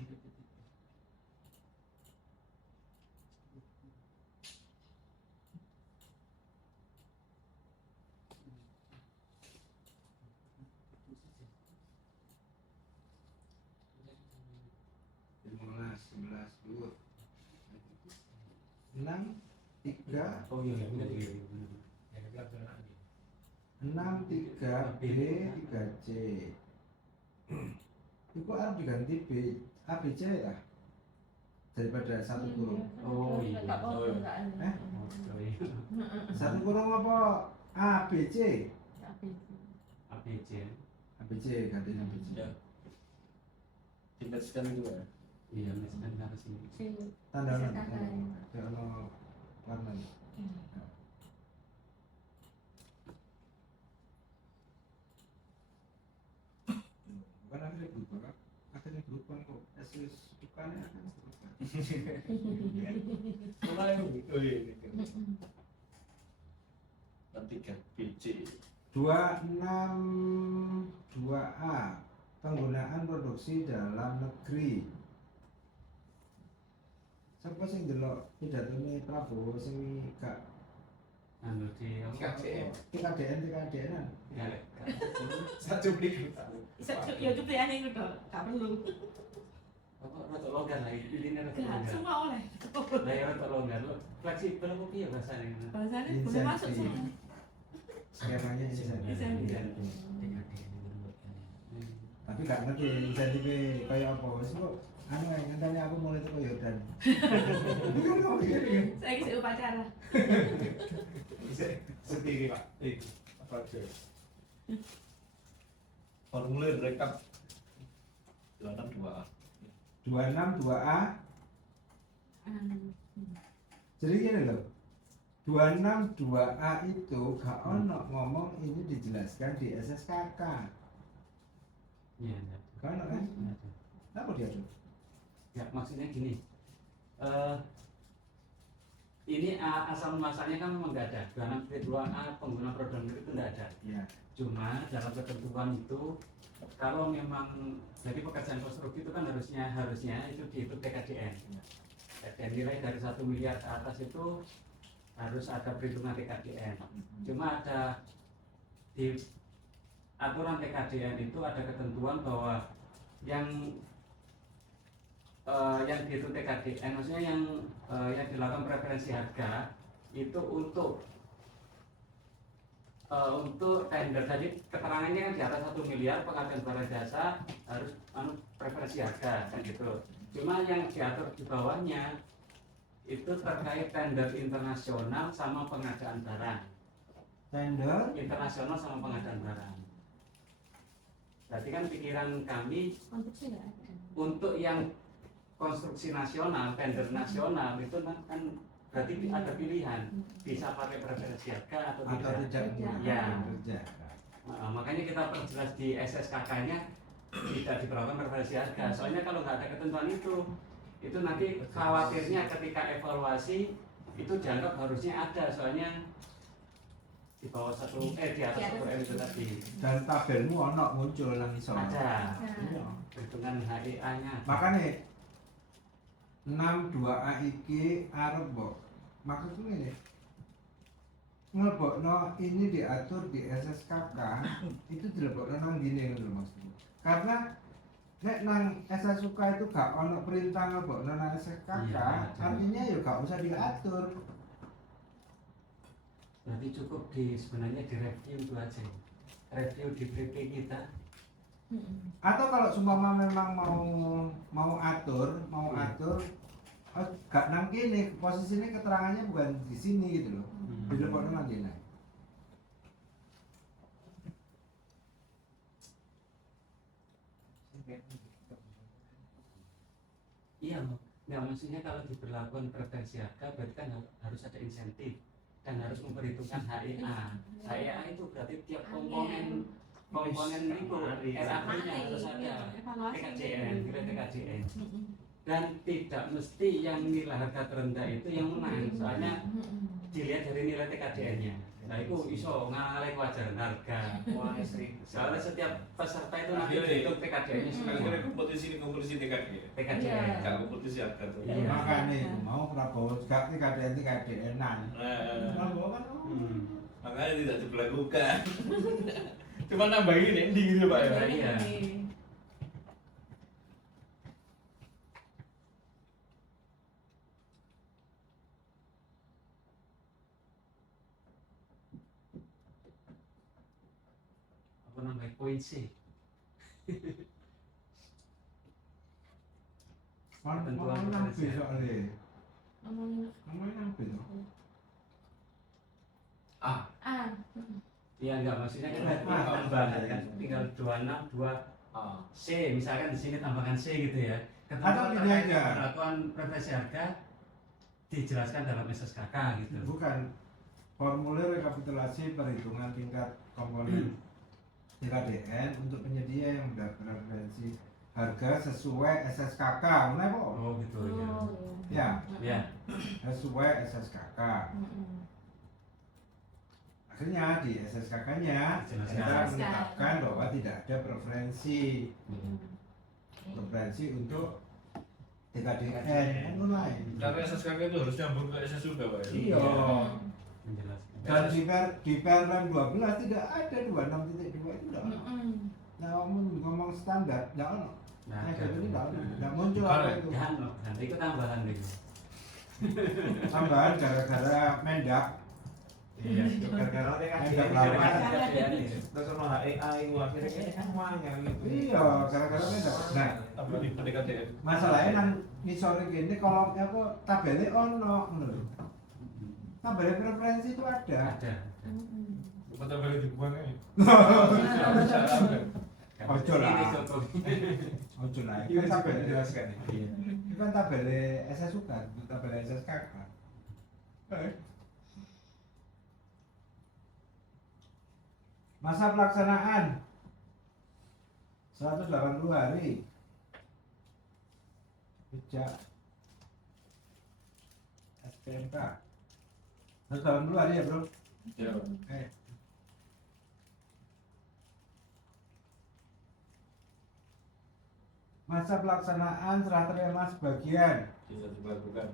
Enam tiga Oh iya, benar. 63 B 3 C itu harus diganti B A B C lah daripada satu kurung. Oh iya. Oh, iya. Eh? Oh iya. Satu kurung apa A B C APC. A B C ganti A B C. Ya. Dimatchkan itu ya. Iya, misalkan harus ini. Tanda Bisa tanda tanda. kalau warna bukan akhirnya berubah kok esis bukannya akan berubah. Oh iya, ini. 63 BC. 262A penggunaan produksi dalam negeri. Siapa sing delok pidatone Prabowo sing gak Anu di KCM. TKDN-an. Ya, Saya cuplik. Ya itu pilihan itu dong, gak perlu. apa rada longgar lah pilihnya rada Gak, longgar. semua oleh. Lah ya rada longgar lo fleksibel apa piye bahasane? Bahasanya boleh masuk semua. skemanya insentif. Insentif. Tapi gak ngerti insentifnya kayak apa wis kok anu ngenteni aku mulai teko Yordan. Saya kisah upacara. Sendiri Pak. Apa aja? Formulir rekap 262A. 262A. Jadi gini loh. 262A itu gak ono ngomong ini dijelaskan di SSKK. Iya, Gak ono kan? Kenapa dia tuh? ya maksudnya gini. Ini asal muasalnya kan memang nggak ada. 262A pengguna program itu nggak ada. Ya. Cuma dalam ketentuan itu kalau memang jadi pekerjaan konstruksi itu kan harusnya itu dihitung TKDN. Dan nilai dari 1 miliar ke atas itu harus ada perhitungan TKDN. Cuma ada di aturan TKDN itu ada ketentuan bahwa yang dihitung TKDN maksudnya yang dilakukan preferensi harga itu untuk tender. Jadi keterangannya kan di atas 1 miliar pengadaan barang jasa harus preferensi harga kan gitu. Cuma yang diatur di bawahnya itu terkait tender internasional sama pengadaan barang. Tender Internasional sama pengadaan barang. Berarti kan pikiran kami Konstruksi nggak ada. untuk yang konstruksi nasional, tender nasional itu kan berarti ada pilihan bisa pakai preferensi harga atau atau tidak. tidak Ya. kerja. Makanya kita perjelas di SSKK-nya tidak diperlakukan preferensi harga. Soalnya kalau nggak ada ketentuan itu nanti khawatirnya ketika evaluasi itu dianggap harusnya ada. Soalnya di bawah di atas 1 M itu tadi Dan tabelmu ono muncul nang iso. ada Iya. perhitungan HEA-nya. Makanya 62A iki arep mbok maksudku ini ngelebokno ini diatur di SSKK itu dilebokno nang gini lho maksudku. Karena nek nang SSUK itu gak ono perintah ngelebokno nang SSKK, Iya, artinya ya gak usah diatur. Berarti cukup sebenarnya direview itu aja. Review di PP kita. Atau kalau seumpama memang mau atur, gak nang kene, posisinya keterangannya bukan di sini gitu loh. Dilebokno nang kene. Iya, nah maksudnya kalau diberlakukan preferensi harga berarti kan harus ada insentif dan harus memperhitungkan HEA. HEA itu berarti tiap komponen itu RAP-nya harus ada TKDN, nilai TKDN. Dan tidak mesti yang nilai harga terendah itu yang menang, soalnya dilihat dari nilai TKDN-nya. Nah itu iso ngalih kewajaran harga. Soalnya setiap peserta itu nanti dihitung TKDN-nya semua. Akhirnya kompetisi TKD. TKDN. Gak kompetisi harga tuh. Iya. Makanya mau Prabowo gak TKDN-an. Prabowo kan Makanya tidak diberlakukan. Cuma nambahin ending gitu Pak ya. Iya. Apa namanya poin C? Ngomongin nang B soalnya. Ngomongin Ngomongin nang B toh. Iya enggak maksudnya kan tambah kan tinggal 262 C misalkan di sini tambahkan C gitu ya. Atau Ketentuan gini terkait aja. Perlakuan preferensi harga dijelaskan dalam SSKK gitu. Bukan formulir rekapitulasi perhitungan tingkat komponen TKDN untuk penyedia yang mendapat preferensi harga sesuai SSKK. Mulai kok? Oh gitu ya. Ya, Ya. sesuai SSKK. Akhirnya di SSKK-nya Jelaskan. kita menetapkan bahwa tidak ada preferensi untuk TKDN kan mulai. Karena SSKK itu harus nyambung ke SSU Pak ya. Iya. Menjelaskan. Dan di Permen 12 tidak ada 26.2 itu tidak ada. Nah, ngomong standar, tidak ada. Nah, Nah, jadi ini tidak muncul Bukan, apa ya? itu. kan nanti itu tambahan gitu. Tambahan gara-gara Mendak Iya, gara-gara dia kan Ada gara-gara lawan. kan terus ono HEA itu akhirnya kan semuanya gitu. Iya, gara-gara ini enggak. Nah, Apa di PDKTN? masalahnya nang ngisore gini kalau apa tabelnya ono ngono lho. Tabelnya preferensi itu ada. Ada. Betul boleh dibuang ini. Ojo lah. Ini Jokowi. Ojo lah. Iya, Itu kan tabelnya jelaskan. itu kan tabelnya SSU kan, bukan tabelnya SSK kan. Masa pelaksanaan 180 hari sejak SPMK 180 hari ya bro. Ya. Eh. Masa pelaksanaan serah terima sebagian Bisa dilakukan.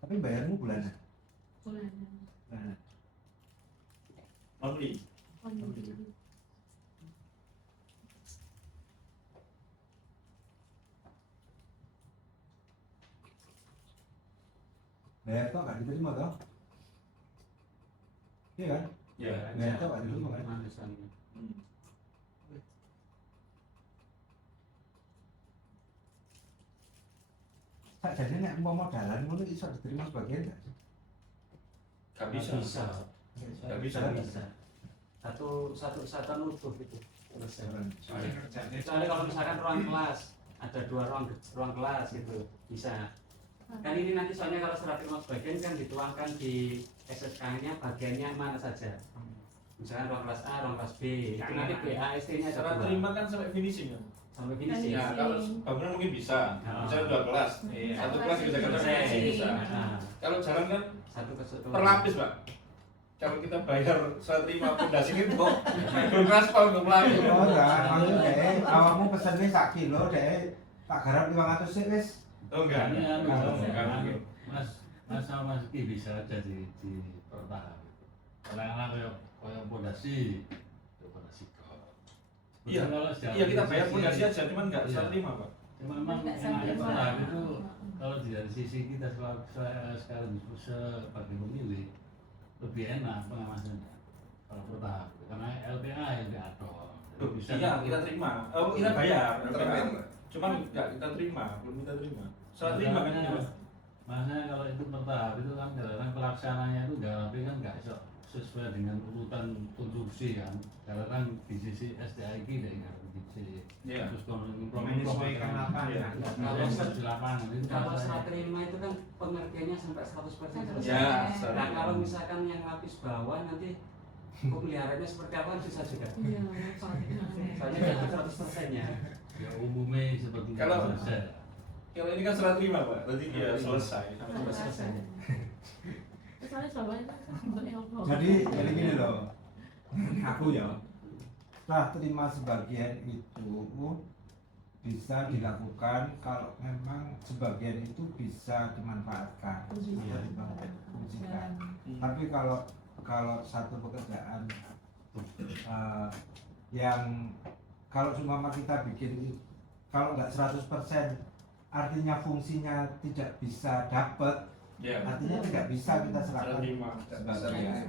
tapi bayarmu bulanan. Bulanan. Bulanan. Monthly. Bayar toh nggak diterima toh? Iya kan? Ya. Bayar toh nggak diterima kan? Manisannya. Tak jadi nek mau modalan ngono iso diterima sebagian nggak sih? Gak bisa. Bisa. Gak bisa. Bisa. Satu satuan utuh itu. Selesai. Soalnya kerjanya Kecuali kalau misalkan ruang kelas, ada 2 ruang kelas gitu, bisa. Kan ini nanti soalnya kalau serah terima sebagian kan dituangkan di SSK-nya bagiannya mana saja. Misalkan ruang kelas A, ruang kelas B, itu nanti BAST-nya ada Serah 2. terima kan sampai finishing ya. Sampai finishing. Ya, kalau bangunan mungkin bisa. Misalnya 2 kelas. Iya. Satu kelas bisa kata finishing bisa. Nah, Kalau jalan kan satu kesatuan. per lapis, Pak. Kalau kita bayar serah terima pondasi ini kok belum aspal belum lapis. Oh enggak, maksudnya deh, awakmu pesennya 1 kilo deh, tak garap 500 sih wis. Oh enggak. Enggak, mungkin. Mas sama Ki bisa aja di pertahap. Kadang-kadang kayak pondasi kok. Iya. Iya kita bayar pondasi aja, cuman enggak serah terima, Pak. Cuma memang Nggak enaknya sampai pertahap mana. itu kalau dari sisi kita sekarang sebagai pemilih lebih enak pengawasannya kalau pertahap karena LPA yang diatur. Loh, iya kita terima. Oh, kita bayar. Cuman enggak kita terima, belum kita terima. Serah terima kan itu. Makanya kalau itu bertahap itu kan kadang pelaksananya itu enggak tapi kan enggak sesuai dengan urutan konstruksi kan. Karena kan di sisi SDIK dari begitu. Iya. Terus menyesuaikan lapangan. Kalau di lapangan itu Kalau rasanya- serah terima itu kan pengertiannya sampai 100% selesai. Ya, Nah, serah kalau terima. misalkan yang lapis bawah nanti pemeliharaannya seperti apa kan bisa juga. Iya, repot. Soalnya nggak ada 100%-nya. ya umumnya seperti itu Kalau- saja. Kalau ini kan serah terima, Pak. Berarti dia selesai. Sampai selesai. Soalnya Jawabannya kan bentuknya apa? Jadi gini loh, aku ya, setelah terima sebagian itu bisa dilakukan kalau memang sebagian itu bisa dimanfaatkan, Fungsikan. fungsikan. Tapi kalau satu pekerjaan yang kalau cuma kita bikin kalau nggak 100% artinya fungsinya tidak bisa dapat, Ya. artinya tidak bisa kita Serah serahkan terima. sebagian.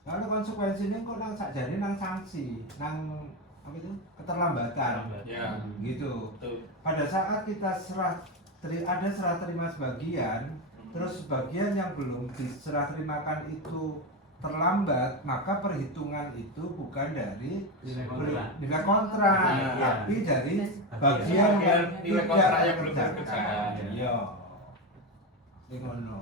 Kalau konsekuensinya kok nang sakjane nang sanksi, nang apa itu keterlambatan, Ya. gitu. Betul. Pada saat kita ada serah terima sebagian, terus sebagian yang belum diserah terimakan itu terlambat, maka perhitungan itu bukan dari Nilai kontrak. nilai kontrak, Nah, tapi dari Bagian bagian yang nilai tidak kontrak yang belum terkerjakan. dikerjakan. Iya. Ini ngono.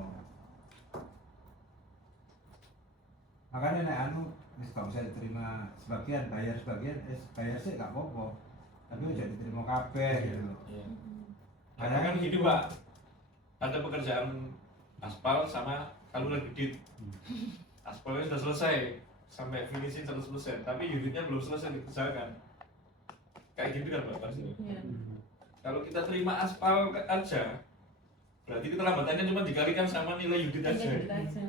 Makanya nek anu wis gak usah diterima sebagian, bayar sebagian, bayar sih gak apa-apa. Tapi udah diterima kabeh gitu. Iya. Karena kan gitu, Pak. Ada pekerjaan aspal sama saluran gedit. Aspalnya sudah selesai sampai finishing 100%, tapi unitnya belum selesai dikerjakan. Kayak gitu kan, Pak pasti. Iya. Kalau kita terima aspal aja, berarti keterlambatannya cuma dikalikan sama nilai unit aja. Iya, kita aja.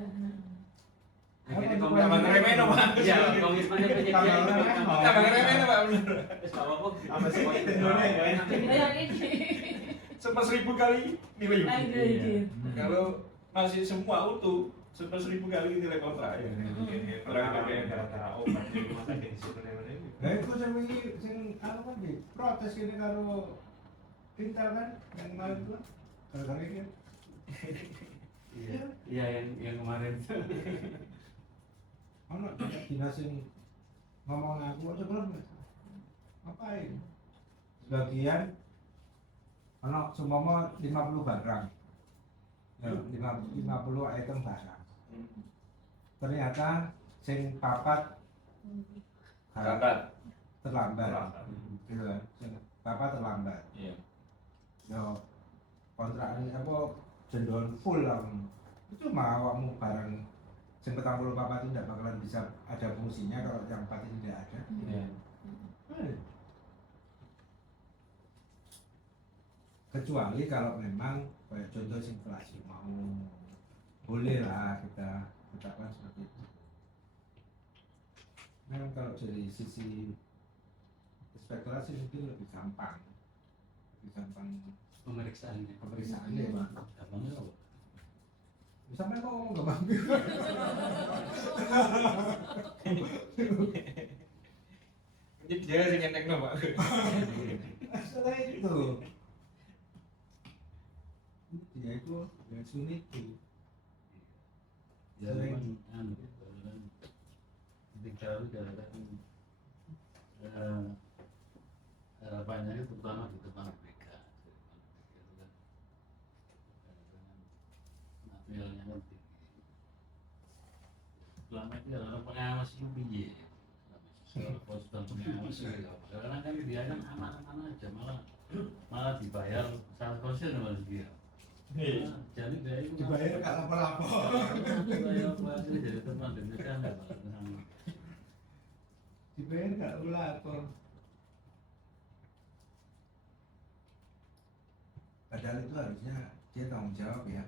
Akhirnya Apa Tambah ngeremehin, Pak. Iya, komitmennya penyedia Tambah itu ngeremehin, Pak. Tambah ngeremehin, Pak, bener. Terus nggak apa-apa. Apa sih Indonesia ya? Jadi yang ini. Sama 1000 kali nilai unit. Lanjut. Kalau masih semua utuh 100.000 kali nilai kontrak ya. Gara-gara obat di rumah sakit di situ ini. Lah iku sing wingi sing anu kan iki protes kene karo Intel kan yang kemarin itu gara-gara ini. Iya yang kemarin. Ono dinas sing ngomong aku aja belum ngapain? Sebagian ono seumpama 50 barang. Ya, 50 item barang. Ternyata sing papat Berangkat. terlambat. Gitu kan. Sing papat terlambat. Iya. Yo kontrak ini apa jendol full lah. Cuma awakmu barang sing 40 papat itu tidak bakalan bisa ada fungsinya kalau yang 4 ini tidak ada. Iya. Kecuali kalau memang kayak contoh inflasi mau boleh lah kita tetapkan seperti itu. Memang kalau dari sisi spekulasi mungkin lebih gampang Pemeriksaannya. pemeriksaannya Pak. Gampangnya apa? Sampai kok ngomong gak mampu. Jadi dia sing ngetekno, Pak. Masalah itu. Dia itu yang sulit itu. Ya memang anu kan ketika itu kan harapannya itu pertama di depan BPK itu kan materialnya kan tinggi. Selama ini ada pengawas itu piye? Kalau konsultan pengawas ya, karena kan dia kan aman-aman aja malah dibayar 100% malah dia. Jadi dia itu Dibayar gak lapor-lapor. dibayar apa sih jadi teman dengan kan Dibayar gak lapor. Padahal itu harusnya dia tanggung jawab ya.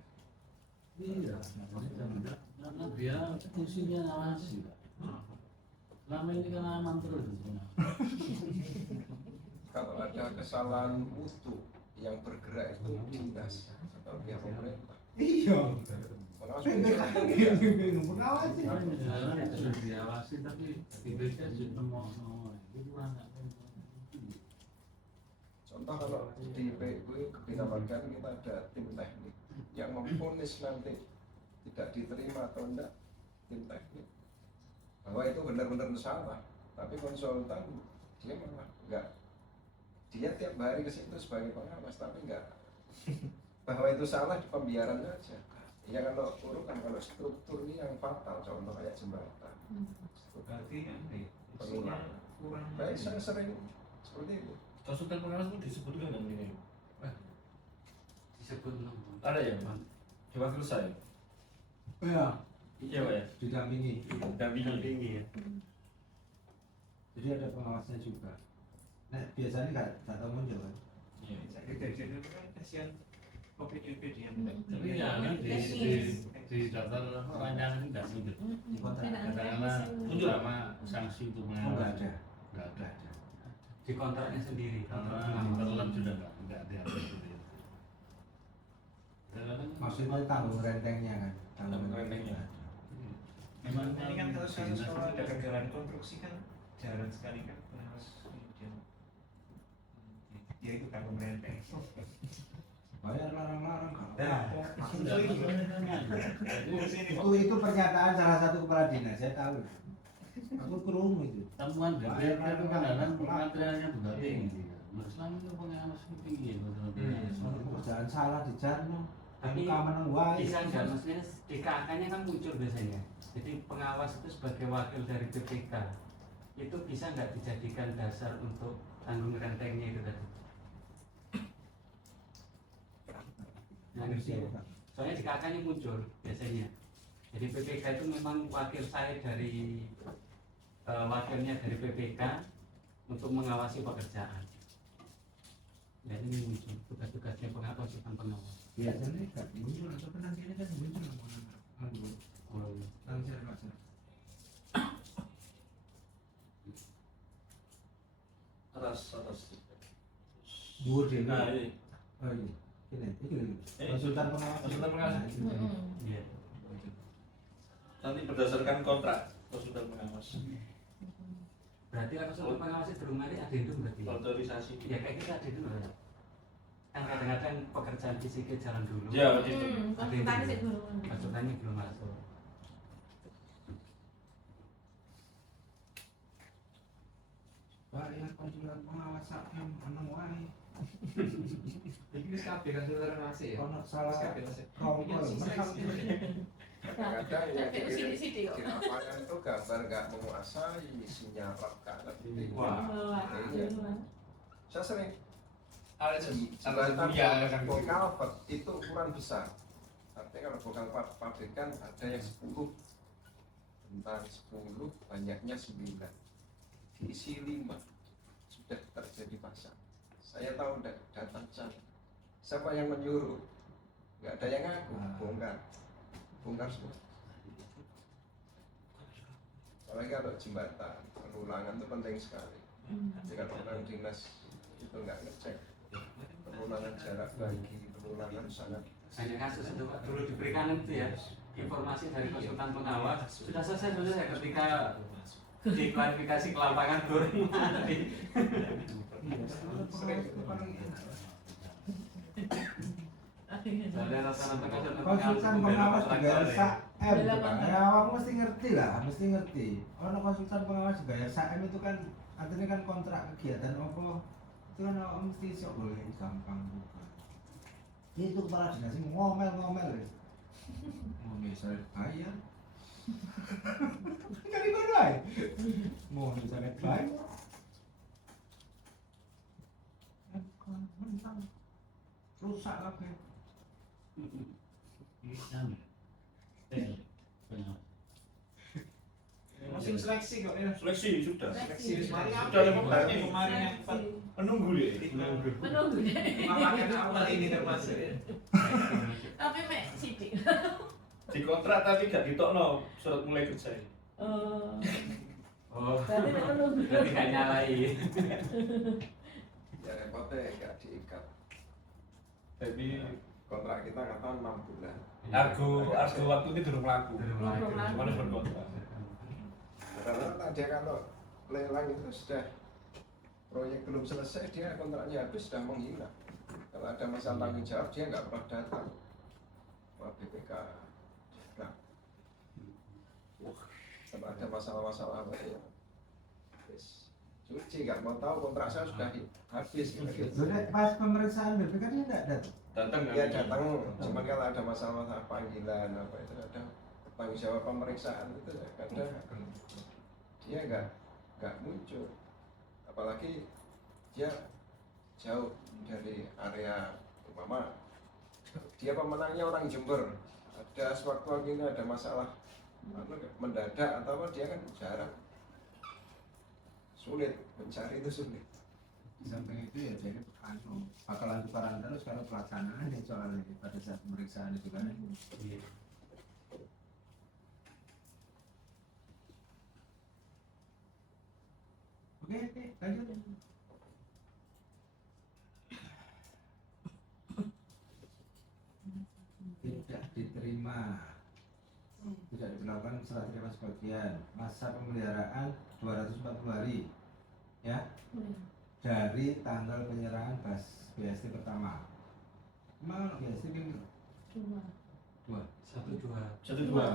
iya, karena dia fungsinya awasi. Selama ini kan aman terus. Kalau ada kesalahan mutu yang bergerak itu dinas atau pihak pemerintah. Iya. Pengawas Mengawasi. Sudah diawasi tapi BPK sudah mau itu kurang. Contoh kalau di PU kebijakan kita ada tim teknik yang memvonis nanti tidak diterima atau enggak, tim teknik bahwa itu benar-benar salah, tapi konsultan dia malah enggak, dia tiap hari ke situ sebagai pengawas tapi enggak bahwa itu salah di pembiaran aja. Ya kalau urutan kalau struktur ini yang fatal, contoh kayak jembatan. Berarti Pengulangan. kurang. Baik, saya sering seperti itu. Konsultan pengawas itu disebutkan dengan ini. Disebut Ada ya, Pak? Coba selesai. Iya. Iya, Pak ya. Didampingi. tinggi ya. Jadi ada pengawasnya juga. Nah biasanya nggak tahu muncul kan. Iya. Jadi itu kan kasihan opini-opini yang Tapi ya di daftar rancangan ini tidak muncul. Katakanlah muncul sama sanksi untuk Oh, nggak ada. Nggak ada. Di kontraknya sendiri. Karena terlem sudah nggak diatur seperti itu. Maksudnya tanggung rentengnya kan. Tanggung rentengnya. Memang ini kan kalau ada kegagalan konstruksi kan jarang sekali kan pengawas kemudian dia itu kan merenteng. Bayar larang-larang kan. Itu pernyataan salah satu kepala dinas, saya tahu. Aku kerungu itu. temuan BPK itu kadang-kadang materialnya juga tinggi. Selama itu pengawas itu tinggi. Pekerjaan salah di Jarno. Tapi keamanan wajib. bisa nggak, maksudnya di KK-nya kan muncul biasanya. Jadi pengawas itu sebagai wakil dari BPK itu bisa nggak dijadikan dasar untuk tanggung rentengnya itu tadi? Nah, soalnya di KK-nya muncul biasanya. Jadi BPK itu memang wakil saya dari wakilnya dari BPK untuk mengawasi pekerjaan. Nah ini muncul tugas-tugasnya pengawas bukan pengawas. Biasanya nggak muncul atau penantiannya kan muncul. Nantian maksudnya. Atas. Dua dino. Nah, ini. Oh iya. Ini. Konsultan pengawas. Konsultan pengawas. Nah, itu. Iya. Nanti berdasarkan kontrak konsultan pengawas. Berarti kalau konsultan pengawas itu belum ada adendum berarti. Otorisasi. Ya kayak kita adendum ya. Kan kadang-kadang pekerjaan fisiknya jalan dulu. Ya, itu. Konsultan sih dulu. Konsultannya belum masuk. Pak ya konsultan pengawas yang menang wae. Iki wis kabeh kan saudara masih ya. Ono salah Wis kabeh masih. kompol. Kadang-kadang yang Sampai dikirim sini-sini kok. di lapangan itu gambar nggak menguasai, isinya rakaat. Wah. Saya sering Ada jembatan ya kan. vokal itu ukuran besar. Artinya kalau vokal pabrikan ada yang 10, bentang 10, banyaknya 9, diisi 5, sudah terjadi pasang. Saya tahu datang sana. Siapa yang menyuruh? Nggak ada yang ngaku, bongkar semua. Apalagi kalau jembatan, penulangan itu penting sekali. Jadi kalau orang dinas itu nggak ngecek, penulangan jarak bagi, penulangan sangat. Banyak kasus itu Pak, dulu diberikan itu ya informasi dari konsultan pengawas sudah selesai ketika diklarifikasi ke lapangan turun mati. Sering itu paling Soalnya rata-rata Konsultan pengawas juga SAM Pak. Ya awak mesti ngerti lah, mesti ngerti. Ono konsultan pengawas juga SAM itu kan artinya kan kontrak kegiatan apa itu kan awak mesti sok boleh gampang buka. Itu kepala dinas ini ngomel-ngomel ya. Mau misalnya bayar. Kan di mana ya? Mau misalnya bayar. Mentang rusak kabeh. Musim seleksi kok ya. Seleksi sudah. Seleksi wis mari Sudah ada pembagian. kemarin yang Menunggu deh. Menunggu deh. makanya awal ini termasuk ya. Tapi mek sidik. Di kontrak tapi gak ditokno surat mulai kerja. Oh, Berarti mek menunggu. berarti gak nyalai. ya repotnya nggak diikat. Jadi Kontrak kita kata 6 bulan. argo waktu ini durung laku. Belum lagi. Cuma harus berkontrak. Karena tadi kalau lelang itu sudah proyek belum selesai, dia kontraknya habis sudah menghilang. Kalau ada masalah tanggung jawab dia nggak pernah datang. Wah BPK. Nah, kalau ada masalah-masalah apa ya, wis cuci nggak mau tahu kontrak saya sudah habis. Sudah pas pemeriksaan BPK dia tidak datang. Datang Dia datang, cuman kalau ada masalah panggilan apa itu ada tanggung jawab pemeriksaan itu kadang dia nggak muncul, apalagi dia jauh dari area umpama dia pemenangnya orang Jember, ada sewaktu-waktu ini ada masalah mendadak atau apa dia kan jarang, sulit mencari itu sulit. Di samping itu ya jadi bakalan tukaran terus kalau pelaksanaan ya soalnya pada saat pemeriksaan itu kan. Iya. Oke, lanjut. Tidak diterima, tidak diberlakukan serah terima sebagian, masa pemeliharaan 240 hari, ya, dari tanggal penyerahan BST pertama. Mana BST ini? Dua. 1-2.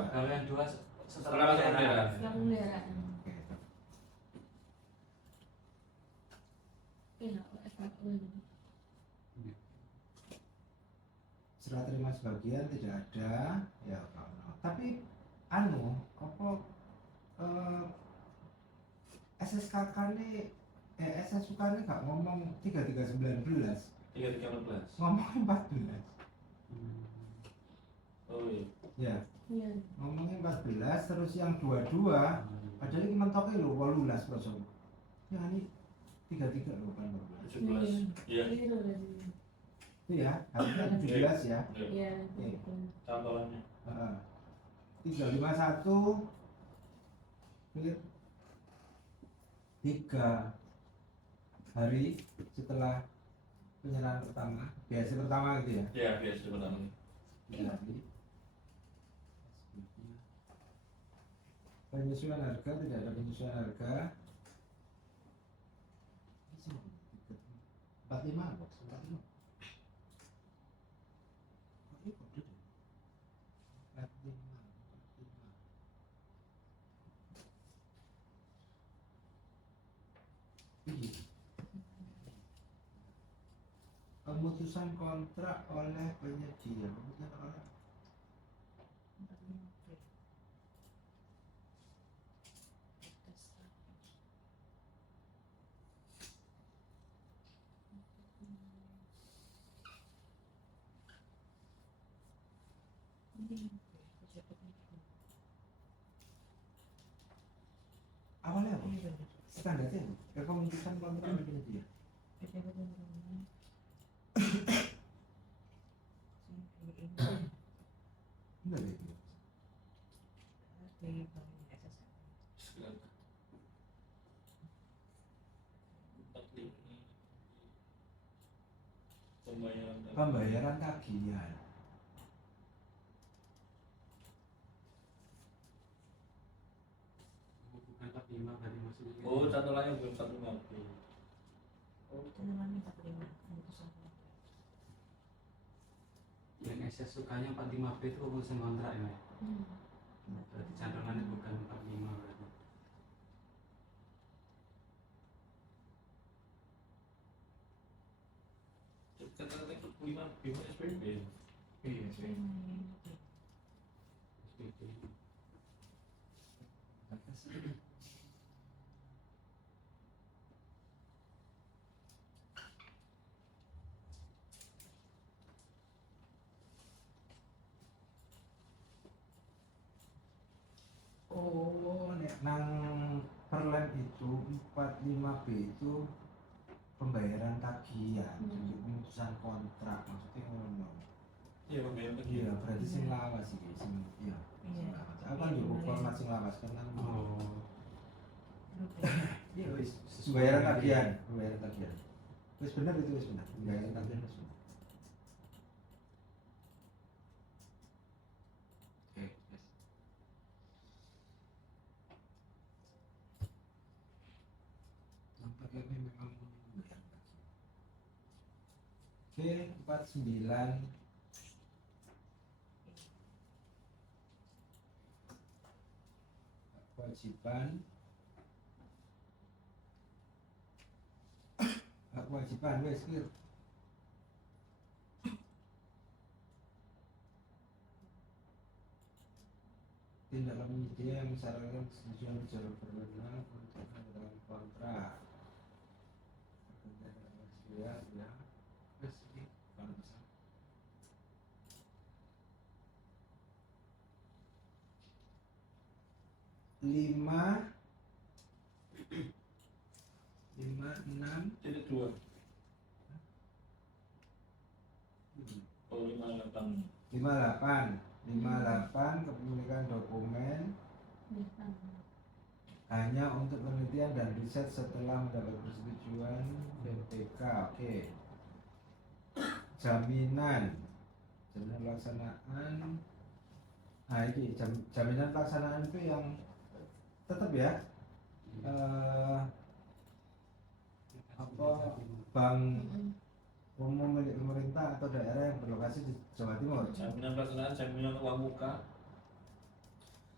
Kalau yang 2 Setelah masa pemeliharaan. Yang pemeliharaan. Oke. Serah terima sebagian tidak ada, ya kalau. Tapi apa SSKK ini SSUK ini nggak ngomong 3319, 314. ngomong 14. Oh iya. Ya, Iya. ngomongin 14 terus yang 22 padahal ini mentoknya lho 18 kosong. Ya ini 33 loh kan 12. 17. Iya. Itu ya, harusnya 17 ya. Iya. Tambahannya. 351 clear 3 hari setelah penyerahan pertama, biasa pertama gitu ya. Ya biasa pertama. dari penyesuaian harga, tidak ada penyesuaian harga. 45 bos, 45. Pemutusan kontrak oleh penyedia, pemutusan oleh awalnya apa? Standarnya apa? Pemutusan kontrak oleh penyedia. Enggak deh. Pembayaran tagihan. Bukan 45 berarti maksudnya. Oh, catatannya belum 150. Yang SS sukanya 45B itu urusan kontrak ya. Berarti cantolannya bukan 45 berarti. Catatannya 45 BIM SPB. Iya sih. SPP. Oh, nek nang perlen itu 45B itu pembayaran tagihan, untuk pemutusan kontrak maksudnya ngono. Iya, pembayaran Iya, tagihan. berarti sing lawas iki sing iya. Sing lawas. Aku kan juga format sing lawas kan nang. Oh. Iya wis, pembayaran tagihan, pembayaran tagihan. Wis bener itu wis bener. Pembayaran tagihan wis bener. Oke, yes. Nampaknya memang membayar tagihan. Oke, 49 kewajiban kewajiban wes kir tindak penyedia yang mensyaratkan persetujuan bicara berwenang untuk dalam kontrak ya ya wes ini kalau bisa 5 6 Jadi 2. Oh, 58. 58 kepemilikan dokumen hanya untuk penelitian dan riset setelah mendapat persetujuan BPK. Oke. Jaminan pelaksanaan. Nah ini jaminan pelaksanaan itu yang tetap ya apa bank umum milik pemerintah atau daerah yang berlokasi di Jawa Timur. Jaminan pelaksanaan, jaminan uang muka,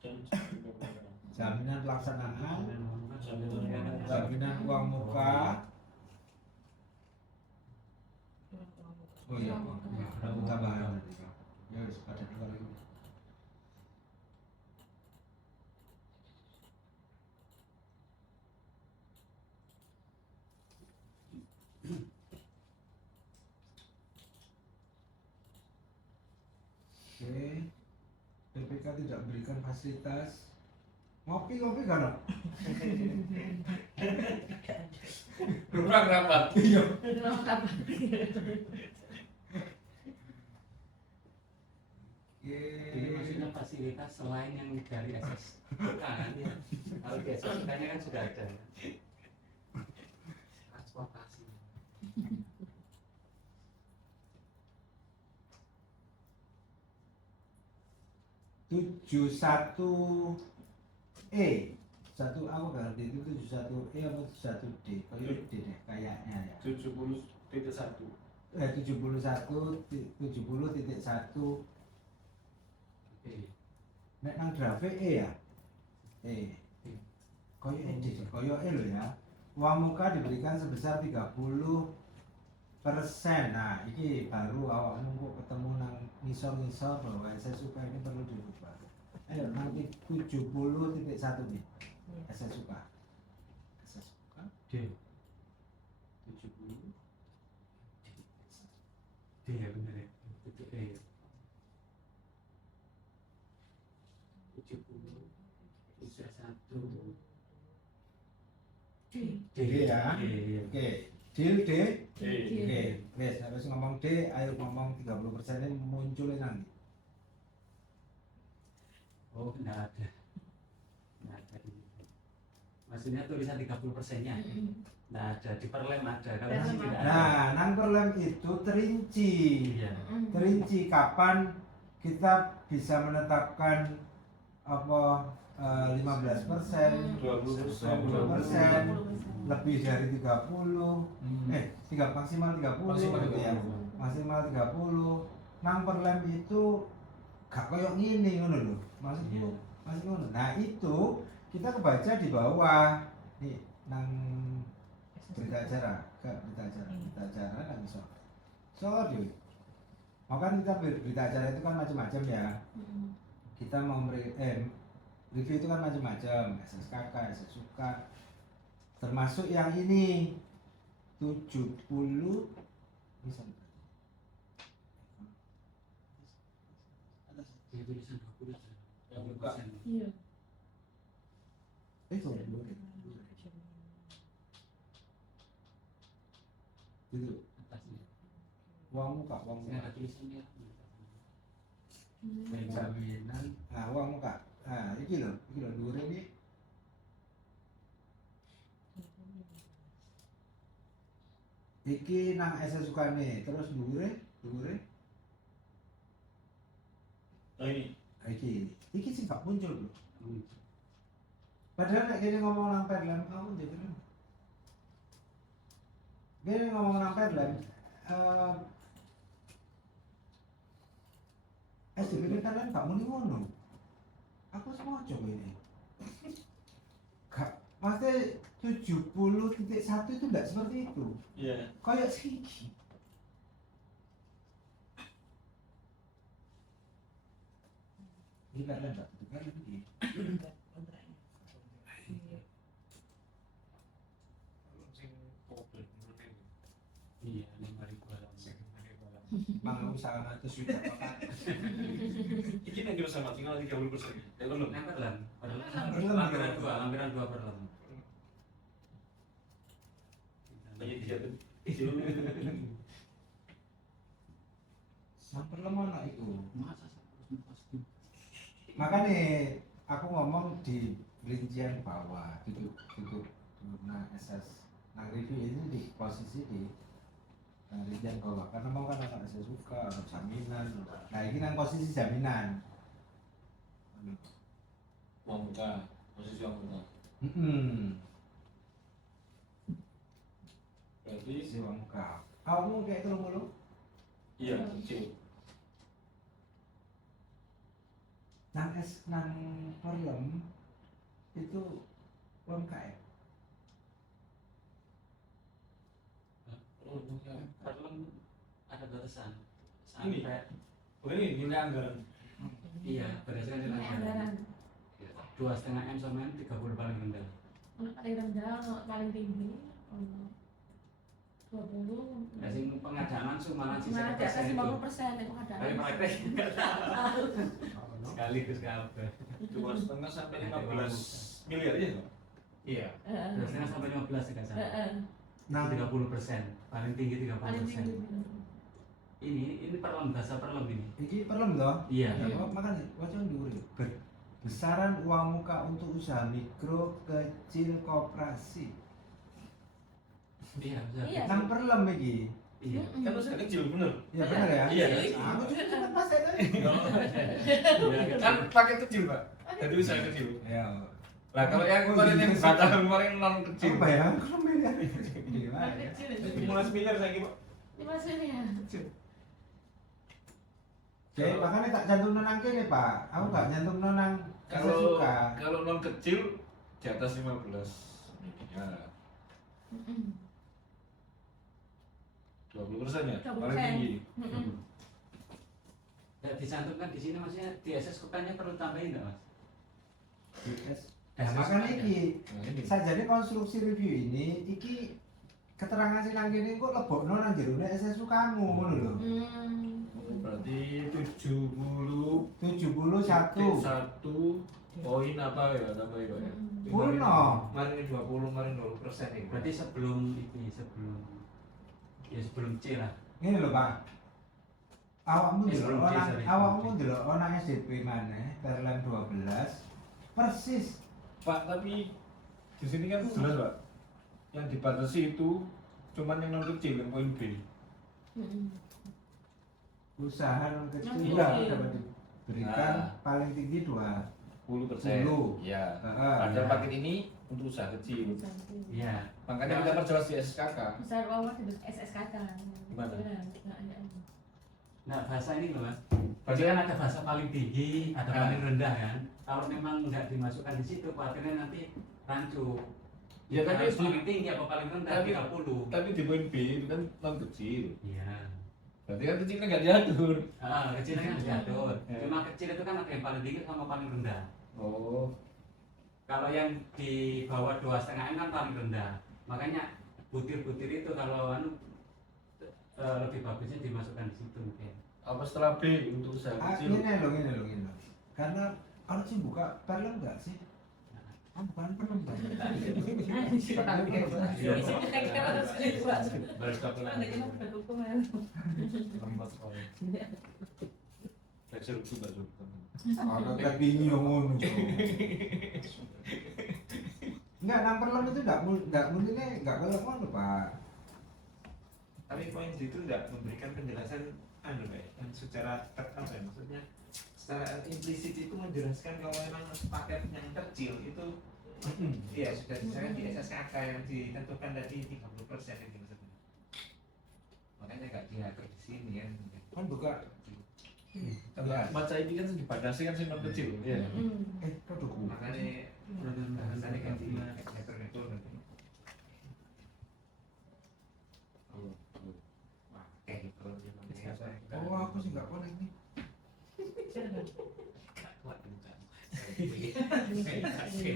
dan Jaminan pelaksanaan, jaminan jaminan uang muka. Oh iya, ada tambahan tadi. Ya wis pada dua lagi. Oke, BPK tidak memberikan fasilitas ngopi kan? kurang rapat. Iya. Ini maksudnya fasilitas selain yang dari SS kan ya. Kalau di SS kan sudah ada. Transportasi. 71E. Satu aku nggak ngerti itu 71E atau 71D. Kalau D deh kayaknya ya. 70.1. 70.1. Nek nang draft E ya. Koyo E deh, koyo E loh ya. Uang muka diberikan sebesar 30%. Nah, ini baru awakmu kok ketemu nang ngisor-ngisor bahwa saya suka ini perlu dirubah. Ayo nanti 70.1 nih. Saya suka. D 70 D ya benar ya. Titik E. 70 bisa 1 D ya. Oke. Deal D. D. Oke. Wes harus ngomong D, ayo ngomong 30% ini munculin nanti. Oh, enggak ada. Enggak ada di sini. Maksudnya tulisan 30%-nya. Enggak ada, di perlem ada. Kalau di sini tidak ada. Nah, nang perlem itu terinci. Iya. Terinci kapan kita bisa menetapkan apa 15%, 20%, lebih dari 30, maksimal 30 Maksimal gitu ya. 30. Maksimal 30. Nang perlem itu gak koyok gini ngono lho. Maksudku masih ngono. Nah, itu kita kebaca di bawah. Nih, nang berita acara, berita acara nang iso. Sorry. Makanya kita berita acara itu kan macam-macam ya. Kita mau review itu kan macam-macam, SSKK, SSUK, termasuk yang ini 70 misalnya. Dia tulisan 20. Yang buka. Iya. Itu gitu. Atasnya. Uang muka. Nggak ada tulisannya. Jaminan. Nah, uang muka. Nah, iki lho dhuwure iki. Iki nang SSUK nih, terus dhuwure. Nah ini. Iki sing gak muncul, Bro. Padahal nek kene ngomong nang perlem, kamu jadi kan. Kene ngomong nang perlem, SDPP kalian gak muni ngono. Aku semua coba ini. Gak, maksudnya 70.1 itu enggak seperti itu. Iya. Kayak segi. Ini kalian enggak betul kan ini. Iya, 5.000 halaman. Mang usaha ngatus sudah apa? Ini yang kita sama tinggal 30%. Ya belum. Yang perlem. Perlem. Lampiran 2 perlem. Banyak dijatuh. Sampai lemah itu. Masa harus pasti. Makanya aku ngomong di rincian bawah, duduk nah SS, nah review ini di posisi di rincian bawah karena mau kan anak saya suka ada jaminan. Nah ini kan posisi jaminan. Uang muka. Posisi uang muka. Berarti Si uang muka. Kamu kayak itu mulu? iya kecil. Nang perlem itu UMKM. Perlem ada batasan. Ini? Sampai Bukan ini nilai anggaran. iya, berdasarkan nilai anggaran. 2,5 M sama 30 paling rendah. Ono paling rendah, ono paling tinggi, ono 20. Nah, sing pengajaan langsung malah sih Malah di atas 50% itu. 50% itu ada. Tapi praktek enggak tahu. Sekaligus kabeh. 2,5 sampai 15 miliar ya. Iya. 2,5 sampai 15 enggak salah. Nah 30%, paling tinggi 30%. Paling tinggi. Ini perlem, bahasa perlem ini. ini perlem toh? Iya. Ya, makanya wajan dhuwur. Besaran uang muka untuk usaha mikro kecil koperasi. Iya, bisa. Iya. Nang perlem iki. Iya. Kan usaha kecil bener. Ya benar ya. Iya. Aku juga cuma pas itu. Kan pakai kecil pak. Jadi usaha kecil. Ya. Lah kalau yang kemarin yang batal kemarin non kecil. Apa ya? Kalau miliar. Gimana ya? Kecil. 15 miliar saya kira. Lima sini ya. Jadi makanya tak cantum nang kene Pak. Aku nggak nyantum nang Kalau suka. kalau non kecil di atas 15 miliar. 20% ya, 20%. paling tinggi. Ya, dicantumkan di sini maksudnya di SSKP-nya perlu tambahin nggak mas? Nah, makanya iki Nah, ini. sajane konstruksi review ini iki keterangan sing nang kene kok lebokno nang jerone SSU kamu ngono lho. Oh, berarti 71 poin apa ya tambah ya Pak ya? Purno. Kemarin 20, kemarin 20% ini. Berarti sebelum C lah. Ngene lho Pak. Awakmu Sebelum ndelok C, nang sorry. awakmu ndelok nang SDP maneh Perlem 12 persis. Pak, tapi di sini kan jelas Pak. Yang dibatasi itu cuman yang non kecil, yang poin B. Usaha non kecil Iya. dapat diberikan Nah. paling tinggi 20. 10%. Ya. Heeh. Padahal paket ini untuk usaha kecil. Iya. Makanya kita perjelas di SKK. Besar bawah di SSK kan. Gimana? Nah bahasa ini loh mas. Bahasa- Jadi kan ada bahasa paling tinggi, ada Ah. paling rendah kan. Kalau memang nggak dimasukkan di situ, khawatirnya nanti rancu. Ya tapi Harus paling tinggi apa paling rendah? tapi- 30. tapi di poin B itu kan non kecil. Iya. Berarti kan kecilnya nggak diatur. Kecilnya kan diatur. Ya. Cuma kecil itu kan ada yang paling tinggi sama paling rendah. Oh. Kalau yang di bawah 2,5 M kan paling rendah. Makanya butir-butir itu kalau lebih bagusnya dimasukkan di situ mungkin. Apa setelah B untuk usaha kecil? Ngene lho. Karena harus sih buka Perlem enggak sih? Bukan Perlem. Baris kapelan. Lembat sekali. Saya suruh juga Ada kayak bingung ngono. Enggak, nang Perlem itu enggak mungkinnya enggak kayak ngono, Pak. Tapi poin itu tidak memberikan penjelasan yang secara apa ya, maksudnya secara implisit itu menjelaskan kalau memang paket yang kecil itu iya sudah disahkan di SSKK yang ditentukan tadi 30% itu maksudnya. Makanya nggak diatur di sini kan. Kan buka. Baca ini kan dibatasi kan sih non kecil. Iya. Produkku. Makanya bahasannya kan diatur itu nanti. Wah, kayak gitu. Oh, aku sih enggak boleh nih.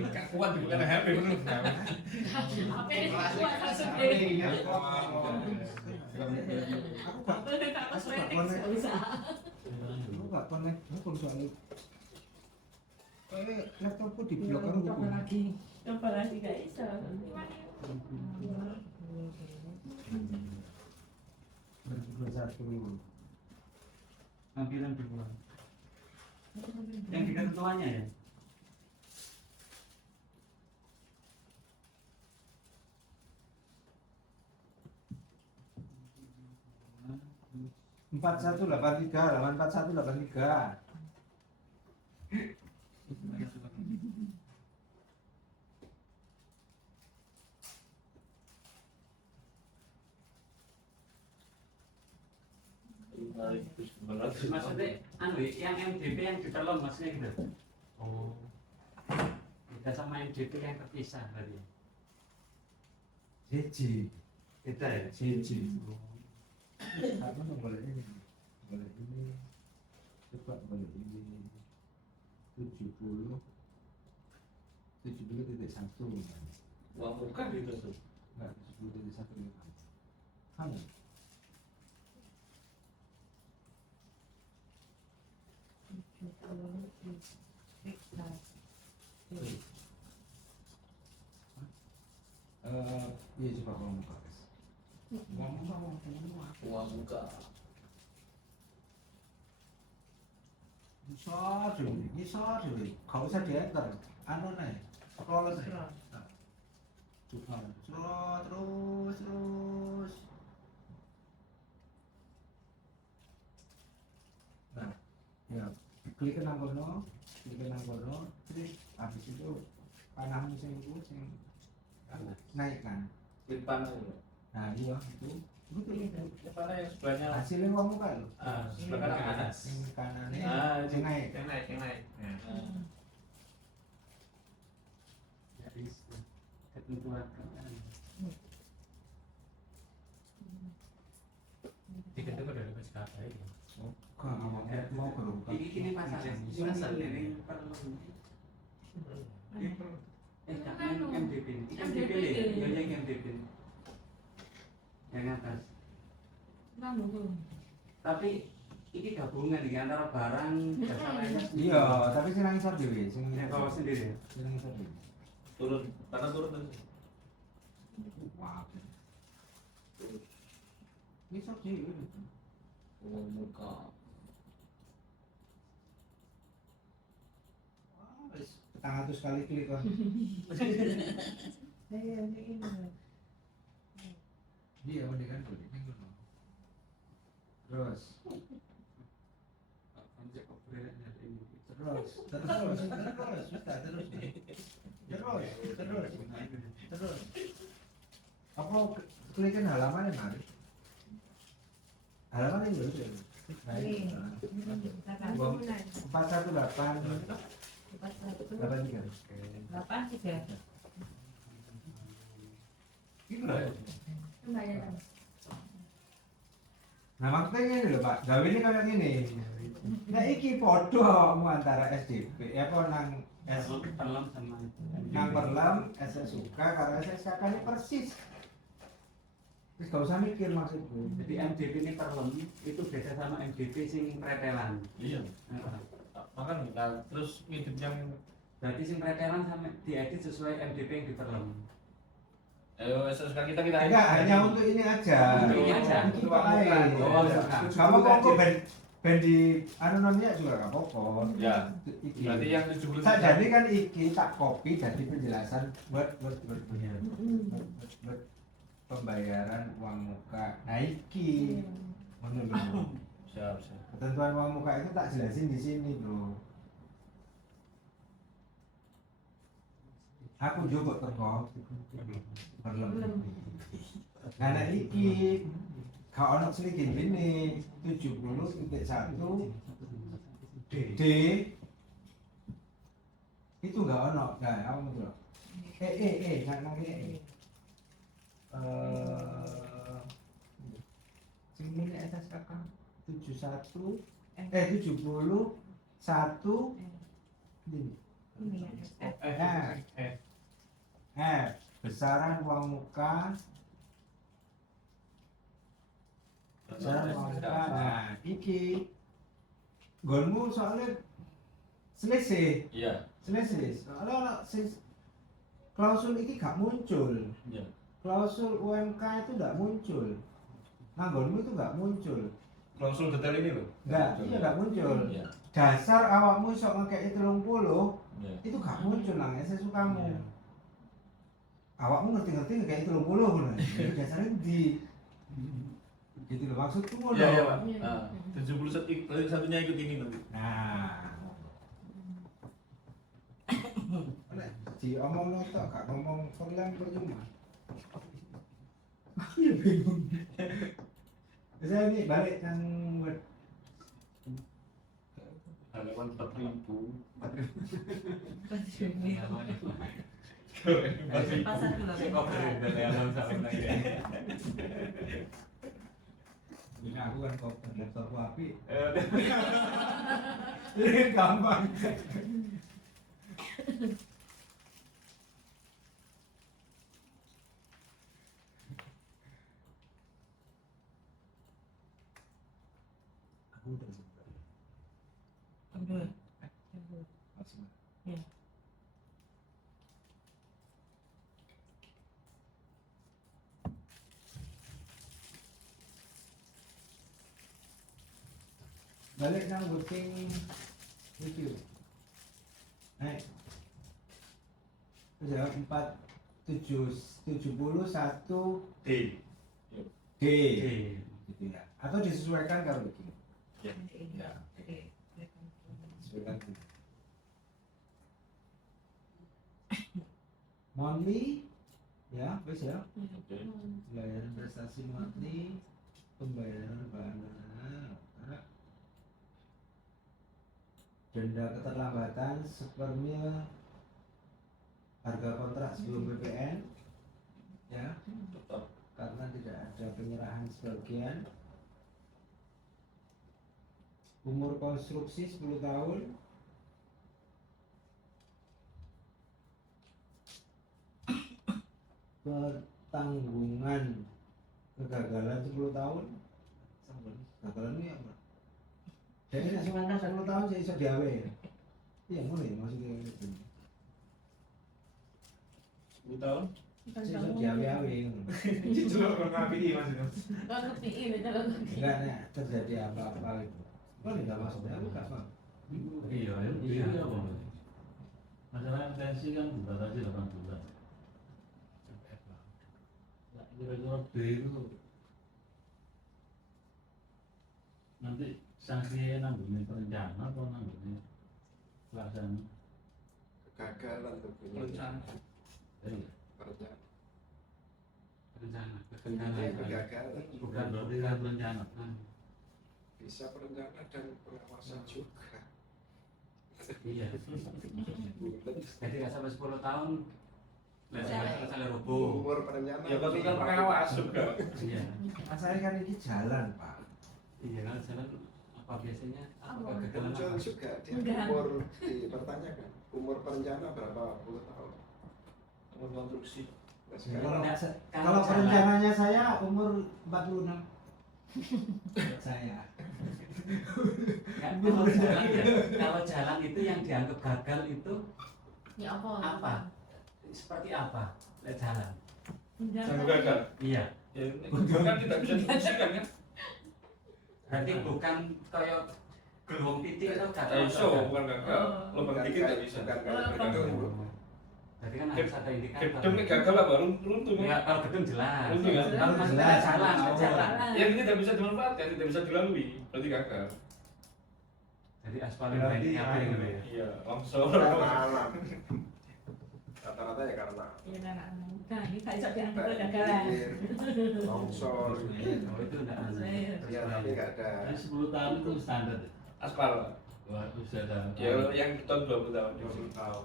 Gak kuat bukan HP bener. Apa ini kuat langsung Aku enggak connect. Aku soal laptopku di blok karo buku. Coba lagi gak bisa. Satu. Tampilan kedua. Yang di ketentuannya ya. Empat 8183. Maksudnya yang MDP yang ditelom maksudnya gitu. Oh. Beda sama MDP yang terpisah tadi. Jeji. Beda ya? Jeji. Aku mau boleh ini. Boleh ini. Coba boleh ini. 70. 70.1. Uang bukan gitu tuh. Enggak, 70.1. Kamu. Iya coba kamu buka guys. Uang buka. Bisa dulu. Gak usah di enter. Anu nih. Scroll nih. Coba. Terus. Ya, klik nang kono, terus habis itu panahmu sing iku sing naik kan. Klik panah itu. Nah, iya itu. Itu klik. Panah yang sebelahnya. Hasilnya kamu kan lho. Sebelah kanan atas. Sing kanane Ah, sing naik. Yang naik. Nah, Jadi ketentuan Tiga-tiga dari maskapai ya. Kok mau gerobak. ini kini pasar pasar ini perlu MDP ini MDP ya yang MDP yang atas tapi ini gabungan nih antara barang jasa lainnya Iya, tapi sing nang isor dhewe, sing bawa sendiri ya. sing nang isor dhewe. Turun, panah turun terus. Wah. Isor dhewe. Oh, muka. Wis 400 kali klik kan. Iya, mendingan boleh ning kono. Terus, Apa klikin halaman yang mari? Halaman yang dulu ya. 418 Itu lah. Nah maksudnya ini loh Pak, gawe ini kayak gini. Nah iki podo awakmu antara SDP, apa nang Perlam sama nang Perlam, SSUK, karo SSK ini persis. Terus gak usah mikir maksudku. jadi MDP ini perlem itu beda sama MDP sing pretelan. Iya. Makanya terus ngidip yang Berarti sing pretelan sampai diedit sesuai MDP yang diperlem. ayo SSK kita Enggak, hanya untuk ini aja. Untuk ini aja. Ini kita aja. Oh, suka. Kamu kok ben di anu namanya juga gak apa-apa. Ya. Iki. Berarti yang 70 Jadi kan iki tak copy jadi penjelasan buat pembayaran uang muka. Nah iki menurut siap, siap. ketentuan uang muka itu tak jelasin di sini, Bro. Aku juga teko perlem. Nah, nek iki gak ono seliki ini 70.1 D itu gak ono. Nah, apa betul? Jangan lagi. Sing ini SSK 71 ini. Besaran uang muka. Nah, iki gonmu soalnya selisih. Iya. Soalnya klausul iki gak muncul. Iya. Klausul UMK itu gak muncul. Nah, gonmu itu gak muncul. Klausul detail ini loh. Gak muncul. Iya. Dasar awakmu sok ngekek 30 Iya. itu gak muncul nang SSU kamu. Awakmu ngerti-ngerti ngekek 30 ngono. Jadi dasarnya di gitu loh maksudku ngono. Iya, Pak. 71-nya ikut ini nanti. Nah. Diomong tok gak ngomong perlan percuma. Aku ya bingung. Saya ini balik nang web. Halaman 4.000. Pasar gula. Ini aku kan kok laptop api. Ini gampang. Aku udah sebentar. Maksimal. Balik nang booking review. Naik. Jawab 471 D. D. Gitu ya. Atau disesuaikan kalau begini. Ya. Ya. Oke. lagi. Monthly, ya, wes ya. Pembayaran prestasi monthly, pembayaran bulanan, denda keterlambatan sepermil harga kontrak sebelum BPN, ya, Tetap. karena tidak ada penyerahan sebagian. Umur konstruksi 10 tahun. Pertanggungan kegagalan 10 tahun. Kegagalan ini apa? Jadi nek semua 10 tahun saya iso diawe. Iya ngono ya maksudnya itu. 10 tahun. Saya iso diawe-awe ngono. Itu loh kalau ngapi maksudnya. Kalau ngerti ini kalau Enggak nek terjadi apa-apa itu. Oh enggak maksudnya aku enggak paham. Iya, iya apa? Masalah pensi kan dibatasi 8 bulan. Nah, kira-kira B itu nanti sanksinya nanggungin perencana atau nanggungin pelaksanaan? Kegagalan tentunya. Rencana. Iya. Perencanaan. rencana Intinya kegagalan kegagalan. Bukan berarti kan rencana. Bisa perencanaan dan pengawasan juga. Iya. Jadi nggak sampai 10 tahun salah Umur roboh. perencanaan. Ya betul kan pengawas juga. Iya. Masalahnya kan ini jalan, Pak. Iya kan jalan apa biasanya apa Apa? kegagalan Muncul apa? juga di Enggak. umur dipertanyakan umur perencana berapa puluh tahun. Umur konstruksi. Nah, Ya, sekarang Enggak, kalau kalau jalan- perencananya saya umur 46. Saya. Nggak, kalau jalan ya, kalau jalan itu yang dianggap gagal itu ya apa? Seperti apa? Jalan. Jangan gagal. Iya. Ya, kan tidak bisa difungsikan kan? Berarti bukan kayak gelombang titik atau gagal. Iso bukan gagal. Lubang dikit tidak bisa. bukan kayak gitu. Berarti kan harus ada indikator. Gedung ini gagal apa? Runtuh kan? Ya, kalau gedung jelas. Runtuh kan? Kalau maksudnya Jelas. jalan, Oh. jalan. Yang tidak bisa dimanfaatkan, tidak bisa dilalui, berarti gagal. Jadi aspal yang lain apa yang gitu ya? Iya, longsor. Karena alam. Rata-rata ya karena ya kan nah ini tak bisa dianggap kegagalan banjir, longsor. Oh itu enggak ada. Ya tapi nggak ada. Jadi 10 tahun itu standar ya? Aspal. Wah, itu sudah ada. Ya, yang beton 20 tahun. 20 tahun.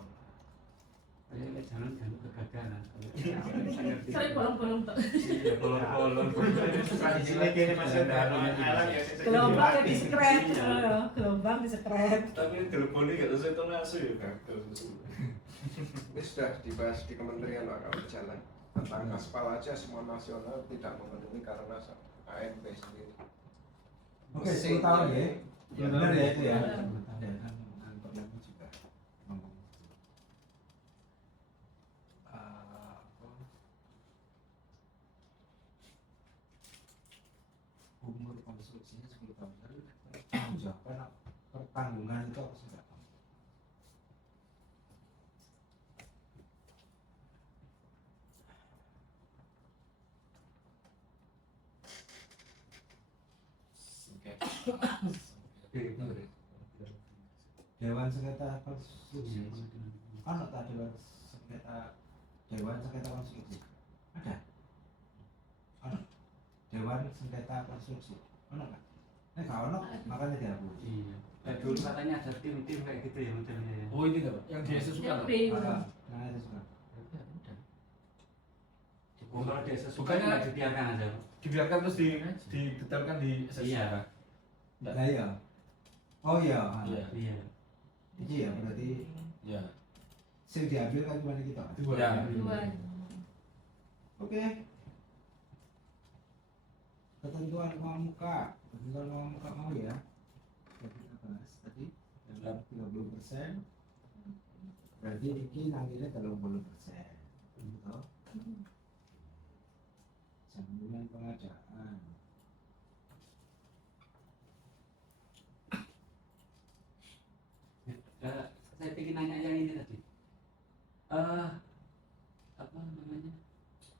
Ini jangan jangan kegagalan. sering bolong-bolong tuh Iya, bolong-bolong. Tradisinya gini masih ada alam ya. gelombang ya di scratch gelombang di scratch Tapi telepon ini nggak sesuai tonase ya gagal. Ini sudah dibahas di Kementerian Pak kalau berjalan tentang aspal aja semua nasional tidak memenuhi karena AMP sendiri. Oke, 10 tahun ya. Ya, Benar ya itu ya. Benar. Ada kan kantor lagi juga ngomong. Umur konstruksinya 10 tahun. Tapi jawaban pertanggungan itu apa sih? Pak? Dewan Sengketa Konstruksi. Ada tak Dewan Sengketa Konstruksi? Ada. Ada. Dewan Sengketa Konstruksi. Ada kan? Kalau ono makanya dihapus. Iya. Nah, dulu katanya ada tim-tim kayak gitu ya modelnya ya. Oh ini nggak Pak? Yang di SS yang kan? B Ada. Nah, itu suka. Oh, kalau desa suka Bukannya- nggak dibiarkan aja. Dibiarkan terus didetailkan di SSK. Iya. Lah iya. Oh iya. Iya. Iya. Iki ya berarti Iya. sing diambil kan cuma kita. Dua. Ya. dua Oke. Ketentuan uang muka. Ketentuan uang muka mau ya. Jadi kita bahas tadi adalah 30%. Berarti iki nantinya 30%. Gitu. Jaminan pengadaan. Saya ingin nanya yang ini tadi. Apa namanya?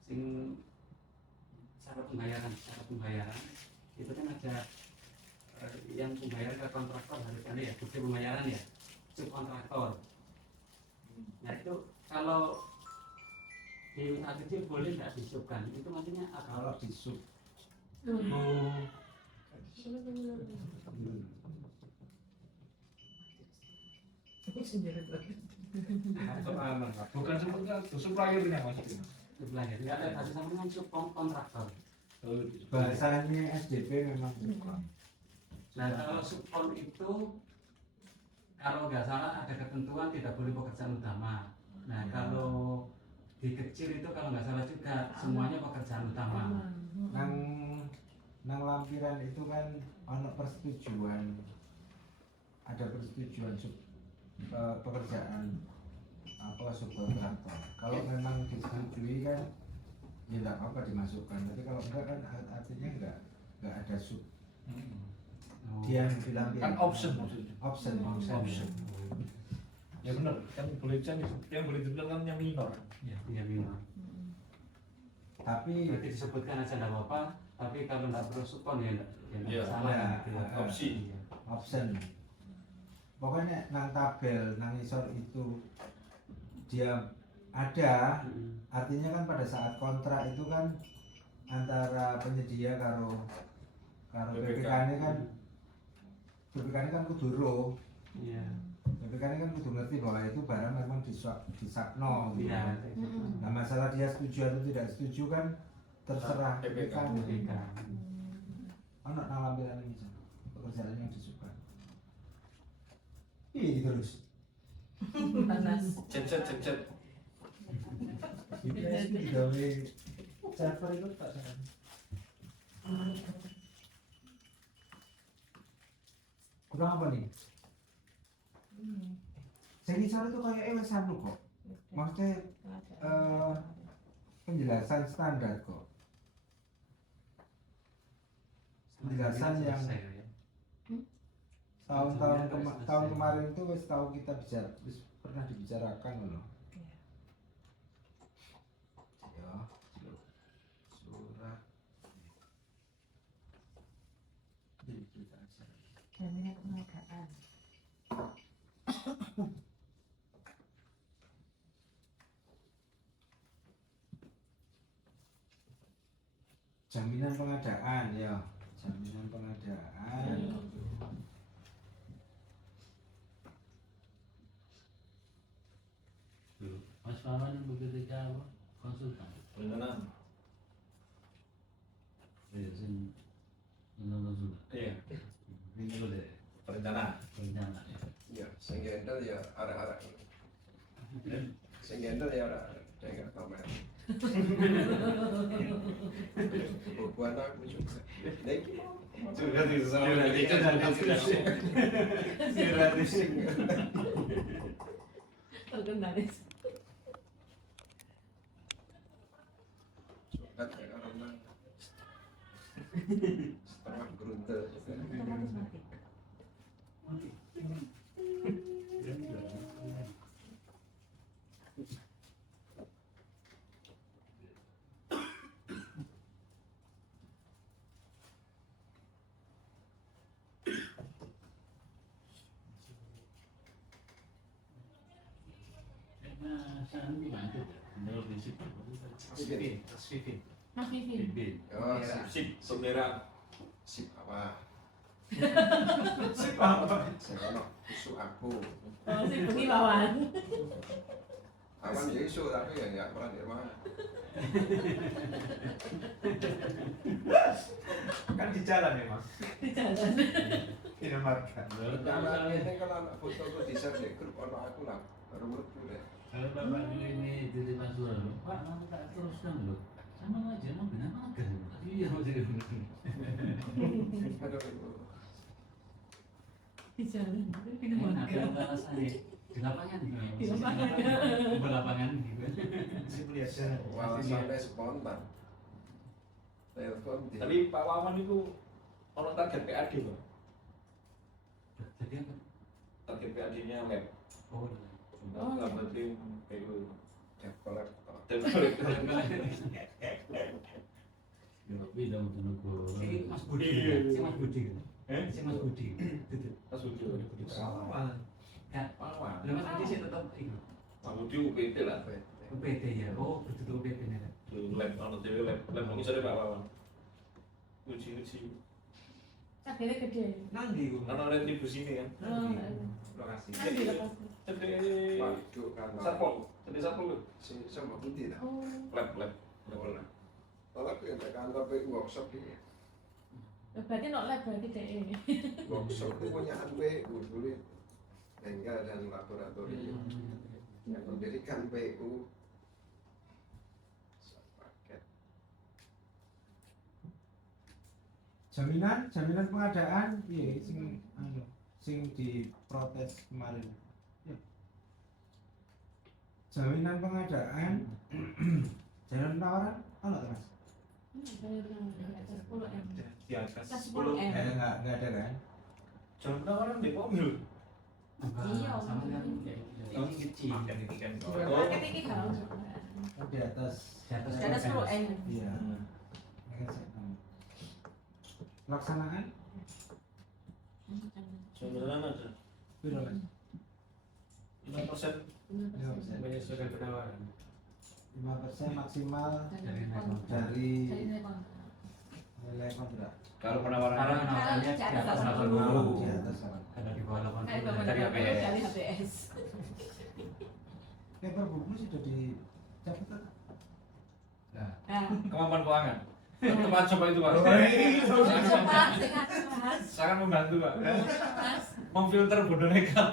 Sing syarat pembayaran itu kan ada yang pembayaran ke kontraktor harus ada ya bukti pembayaran ya. subkontraktor. Nah itu kalau di usaha kecil boleh nggak disubkan? Itu maksudnya apa? Kalau di sub Oh, Bukan seperti suppliernya maksudnya. supplier. Nggak ada bahasa sama dengan subkontraktor. bahasanya SDP memang bukan. Nah kalau subkon itu kalau nggak salah ada ketentuan tidak boleh pekerjaan utama. Nah kalau di kecil itu kalau nggak salah juga semuanya pekerjaan utama. nang lampiran itu kan ono persetujuan, ada persetujuan pekerjaan apa subkontraktor. Kalau memang disetujui kan ya nggak apa-apa dimasukkan, tapi kalau enggak kan artinya nggak ada sub. Dia yang bilang Kan option maksudnya. option. Ya benar, kan boleh jadi yang boleh dibilang kan yang minor. Ya, iya minor. Tapi Berarti disebutkan aja nggak apa-apa. Tapi kalau nggak perlu subkon ya nggak Iya, salah. ya, gitu. opsi. Iya. option. Pokoknya nang tabel nang isor itu dia ada, artinya kan pada saat kontrak itu kan antara penyedia karo BPK. BPK ini kan kudu ro. Iya. BPK ini kan kudu ngerti bahwa itu barang memang disakno gitu. Iya. Nah masalah dia setuju atau tidak setuju kan terserah BPK. BPK. BPK. Ono nang lampiran ini pekerjaan yang disuka. Iya terus. Cet. GPS digawe server itu tak salah. Kurang apa nih? Jadi soal itu kayak wes anu kok. Maksudnya penjelasan standar kok. Penjelasan yang tahun kemarin itu wes tahu kita wes pernah dibicarakan loh. Ya, surat jadi kita aja. Jaminan pengadaan. Jaminan pengadaan ya, jaminan pengadaan. Mas Farhan yang bekerja apa? Konsultan. Beneran. Iya, sing konsultan. Iya, Ini boleh perencana. rencana. Ya, sing gendel ya arek-arek. Sing gendel ya arek-arek. Dengar komen. Bukan aku juga. Lagi Sudah di Terkenal. surat ya karena setengah geruntel. Nah, sekarang gimana tuh? Menurut prinsip Vivi. Mas Vivi. Bibi. Oh, sip, sumberan. sip apa? Sip apa? Saya ono isu aku. Oh, si Budi Wawan. Aman ya isu tapi ya nggak pernah di rumah. Kan di jalan ya mas, Di jalan. tidak marka. Karena ini kalau anak foto tuh di share di grup ono aku lah. Baru merebu deh. Kalau bapak ini titip asuran loh, Pak, nanti tak teruskan loh. Sama aja, mau benar makan. Iya, mau jadi benar. Aduh ibu. Di jalan. Di Enak mana? kan alasannya di lapangan. Di lapangan. Berlapangan gitu. Simulasi. Malah sampai spontan. Telepon di. Tapi Pak Wawan itu orang target PAD loh. Jadi apa? Target PAD-nya web. Oh, Oh, iya. Dalam tim PU. Debt collector. Dan Ya, beda mau tunggu. si Mas Budi. Iya. Si Mas Budi. Eh? Si Mas Budi. Mas Budi. Sama. Kan masih tetap itu Aku di UPT lah. UPT ya. Oh, betul UPT nih. Lab ono dhewe lab ngisore Pak Wawan. Uji-uji. Kabelnya gede. Nanti gue. Ono retribusi ini kan. Oh, Lokasi. nanti lepas. Jadi Waduh kantor. satpol, jadi satpol lu. Si sama putih dah. Oh, Lab. Boleh. Tapi ada kantor PU workshop ini. berarti nok lab berarti deh. Workshop itu punya PU dulu. Bengkel dan laboratorium. Yang mendirikan PU. Paket. Jaminan pengadaan iya sing diprotes kemarin. Ya. Jaminan pengadaan jaminan penawaran ono to Mas? Atas 10M. Di atas Atas 10. 10M. Enggak ada kan? Jangan penawaran di mobil. Iya, sama kan ini kecil. Makan ini kan. Paket ini kalau Oh, di atas Di atas di atas 10M. iya. Ini kan saya tahu. Pelaksanaan Sebenarnya ada piro Mas? 5%. 5%. Menyesuaikan penawaran 5% maksimal dari dari Dari kontrak. nilai kontrak. Kalau penawaran Karena penawarannya di atas 80 Di atas apa? ada di bawah 80 Kayak bapak dari APS. dari HBS. Paper buku sudah dicabut kan? Nah, kemampuan keuangan. Teman coba itu Pak. coba sehat Mas. Sangat membantu Pak. Mas. Memfilter bodoh nekat.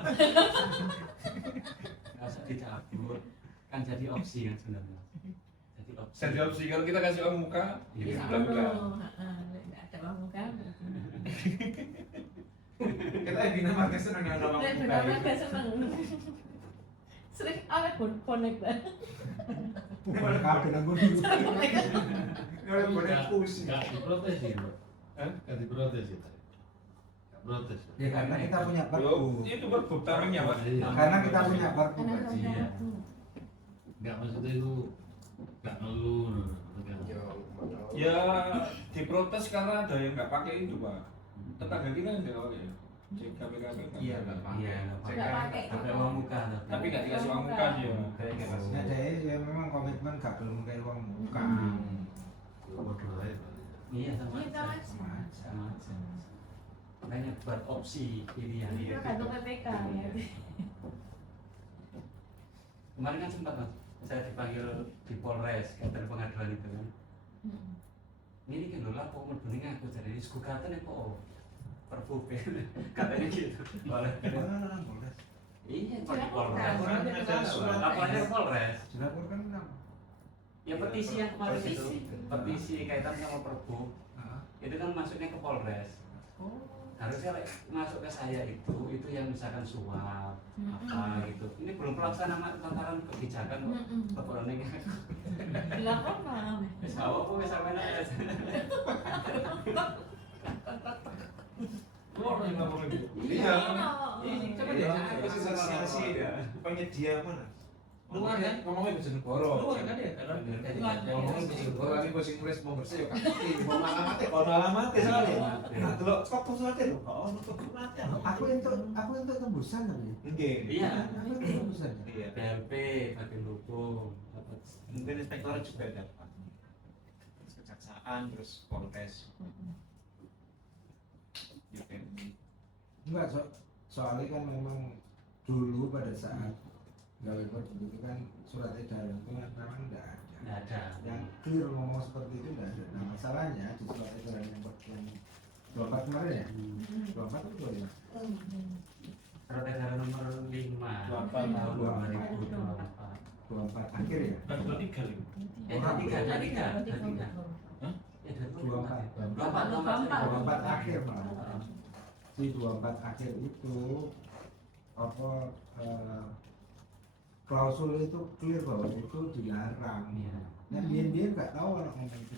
Nggak usah dicabut kan jadi opsi kan sebenarnya jadi opsi Jadi opsi kalau kita kasih uang muka, Iya. sebelah muka. Enggak ada uang muka. Kita bina marga senang dengan orang Nek muda. benar gak seneng. Sering awet bonek banget. Kabeh nang ngono. Kalau boleh pusing. Nggak diprotes sih, Bro. Nggak diprotes sih tadi. Nggak protes. Ya karena kita punya Loh, perbu. itu perbu tamengnya Pak. Iya. Karena kita punya perbu Karena Pak. Iya. Nggak maksudnya itu nggak ngeluh. Ya, mana? Ya diprotes karena ada yang nggak pakai itu Pak. Tetangga kita yang nggak pakai. KPKP nggak Iya, pakai. nggak pakai. iya Nggak pakai. pakai uang muka Tapi nggak dikasih uang muka dia. Kayaknya pas. Nah, jadi ya memang komitmen gak belum kayak uang muka. Bodoh aja. iya sama Iya, aja sama aja. sama aja makanya buat opsi pilihan Itu tergantung PPK ya. kemarin kan sempat Mas saya dipanggil di Polres kantor pengaduan itu kan ini kan lho lah kok menduni aku jadi sekukatan ya kok perbu katanya gitu boleh Boleh. iya Sudah kok di Polres Polres. Ada surat. laporannya ke Polres Dilaporkan kenapa? ya petisi yang kemarin itu Petisi. petisi kaitan sama perbu itu kan masuknya ke Polres harusnya masuk ke saya itu yang misalkan suap apa gitu ini belum pelaksanaan tataran kebijakan kok laporannya Dilaporkan. bisa apa bisa mana aja Orang yang nggak boleh gitu. Iya. Ini Coba deh, asosiasi penyedia mana? Luar kan ngomongnya bisa negara. Luar kan ya, karena Ngomongnya bisa negara tapi bahasa Inggris mau bersih ya kan. mau alamatnya, kalau alamatnya soalnya. Alamatnya. Nah, dulu kok konsultasi lho, kok ono konsultasi. Aku untuk tembusan tapi. Nggih. iya Aku untuk tembusan. Iya. BLP bagian hukum dapat Mungkin inspektor juga dapat. Kejaksaan terus Polres. Enggak, soalnya kan memang dulu pada saat gawe perbu itu kan surat edaran itu memang enggak ada. nggak ada Yang clear ngomong seperti itu enggak ada. Nah masalahnya di surat edaran yang 24 kemarin ya? 24 itu ya? surat edaran nomor 5 tahun 2024 24 akhir ya? Kan 23 lagi. tiga Hah? ya 24 24 akhir malah. Di 24 akhir itu apa klausul itu clear bahwa itu dilarang. Iya. Nah dia nggak tahu orang ngomong itu.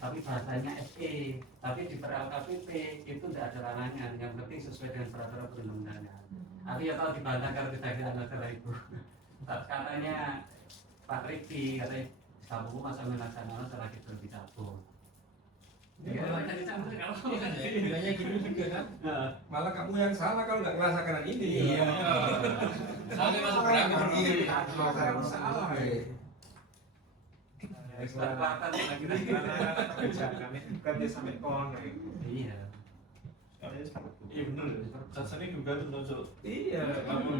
tapi bahasanya SE tapi di LKPP itu tidak ada larangan yang penting sesuai dengan peraturan perundang-undangan tapi ya kalau dibantah kalau tidak kita masalah itu katanya Pak Riki katanya kamu masa melaksanakan setelah kita dicabut ya kita dicabut kalau Bilangnya gitu juga kan. Malah kamu yang salah kalau nggak merasakan ini. Iya. Salah Soalnya masuk berangkat begini. Salah ya. Selatan Kami bukan dia sampai kono. iya Iya bener ya. Saksanya juga tuh nonjol. Iya, kamu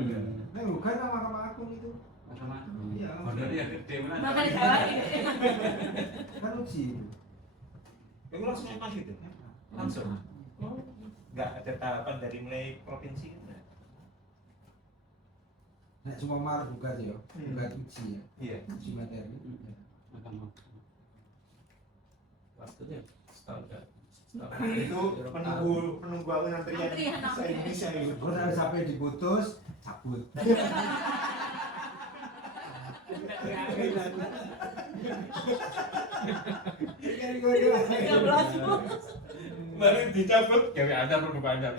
Nah, bukan sama Mahkamah Agung itu. macam-macam Iya. order yang gede mana Makan di bawah ini. Kan uji itu. Itu langsung mas itu. Langsung. Nggak ada tahapan dari mulai provinsi. Nah, cuma mar bukan ya, bukan uji ya, Iya. uji materi. macam-macam Waktunya setahun kan. Itu penunggu antrian Antrian, se Indonesia itu. Kalau udah sampai diputus, cabut. baru dicabut, gawe ada produk banyak.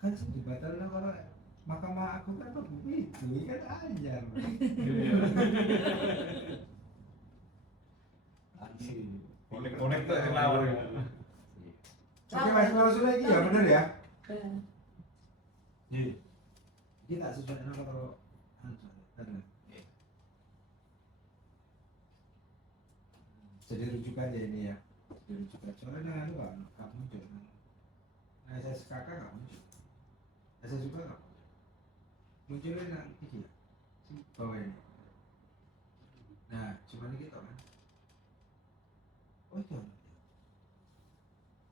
Kan dibatalkan kalau Mahkamah Agung kan begitu, ini kan ajar. Konek-konek tuh lawan. Oke mas, klausul lagi ya bener ya? Iya. Kita sesuai dengan kalau bener. Jadi rujukan ya ini ya. Jadi rujukan. Soalnya dengan itu nggak muncul. Nah SSKK nggak muncul. SSUK nggak muncul. Munculnya nanti ya. Si bawah ini. Nah cuma ini kita kan. Oh iya.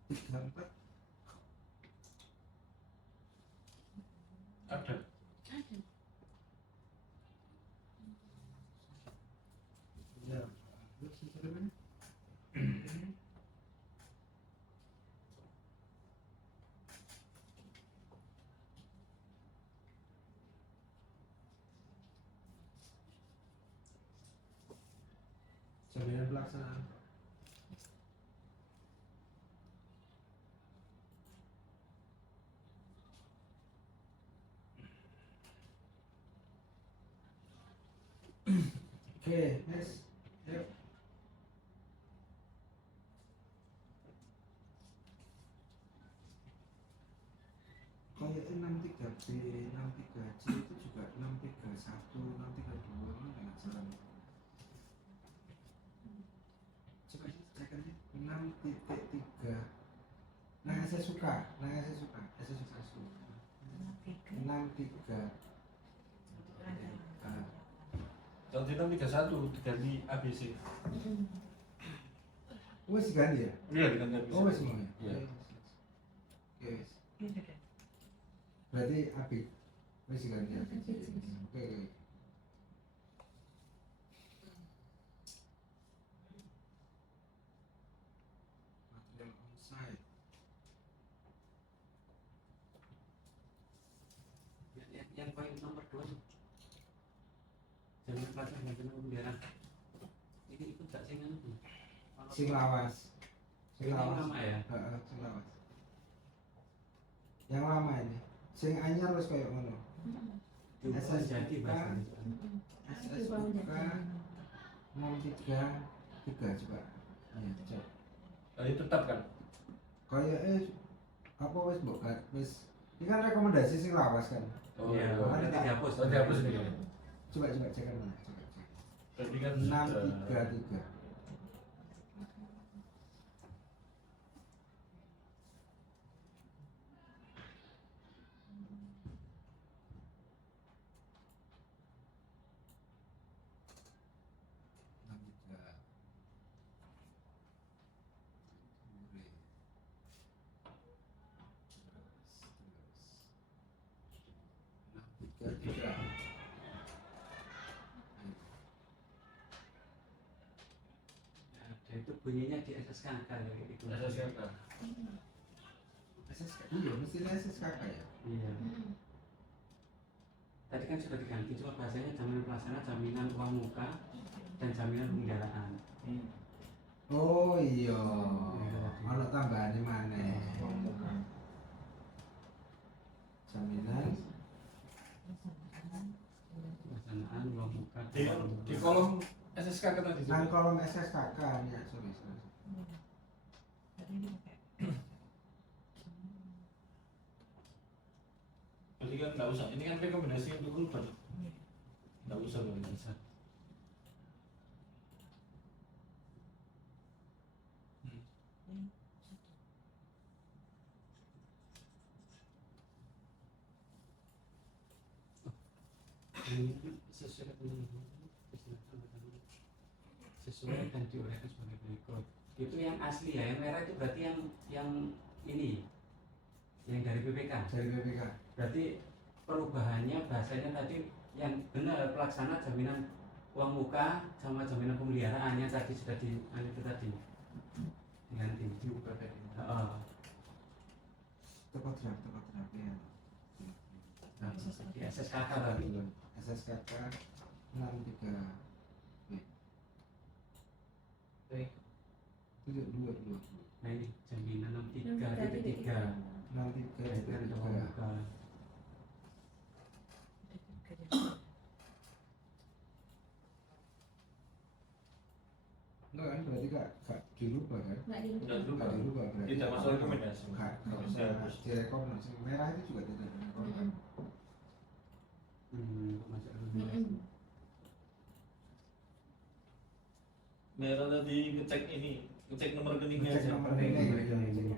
34 Ada. ya. Terus sebenarnya jaminan pelaksanaan oke, next. Yuk. Kayak 63B, 63C itu juga 631, 632 mana nggak salah. Coba sih cek aja 6.3. Nah saya suka, saya suka 63. Tahun 31 diganti ABC. Wes ganti ya? Iya diganti ABC. Oh wes semuanya? Iya. Oke wes. Berarti Abi wes ganti ya? Oke. Material onsite. yang poin nomor 2 jaminan pelaksanaan jaminan pembiaran ini ikut gak sih kan Sing lawas. Sing Ini lawas. lama ya? Heeh, sing lawas. Yang lama ini. Sing anyar wis koyo ngono. diubah jadi bahasa SSUK 633 coba. Iya, cek. Ini tetap kan? Kayak apa wis mbok wis ini kan rekomendasi sing lawas kan. Oh, iya iya. nanti dihapus Oh, dihapus ini. Coba cek kan mana? Coba cek. Tadi kan 633. ada itu bunyinya di SSKK ya itu SSKK. SSK. Iya, mestinya SSKK ya. iya tadi kan sudah diganti cuma bahasanya jaminan pelaksana jaminan uang muka dan jaminan pemeliharaan Oh iya. Ono tambahane maneh. Jaminan pelaksanaan uang muka Di kolom SSKK tadi. nang kolom SSKK ya, sorry. berarti kan nggak usah. Ini kan rekomendasi untuk korban. Nggak usah berarti. Sesuai dan diuraikan sebagai berikut. Itu yang asli ya, yang merah itu berarti yang ini, yang dari PPK. Dari PPK. Berarti perubahannya bahasanya tadi yang benar pelaksana jaminan uang muka sama jaminan pemeliharaan yang tadi sudah itu tadi diganti. Diubah tadi. Tepat draft ya. Nah, di SSKK tadi. SSKK 63 dua. Nah ini jaminan 63.3 63 dari uang muka. Enggak kan, berarti gak dirubah kan? Nggak Nggak dirubah. Gak dirubah berarti. Tidak masuk rekomendasi. Gak usah direkomendasi. Merah itu juga tidak direkomendasi. Masuk rekomendasi. Merah tadi ngecek nomor rekeningnya Cek aja. nomor rekening.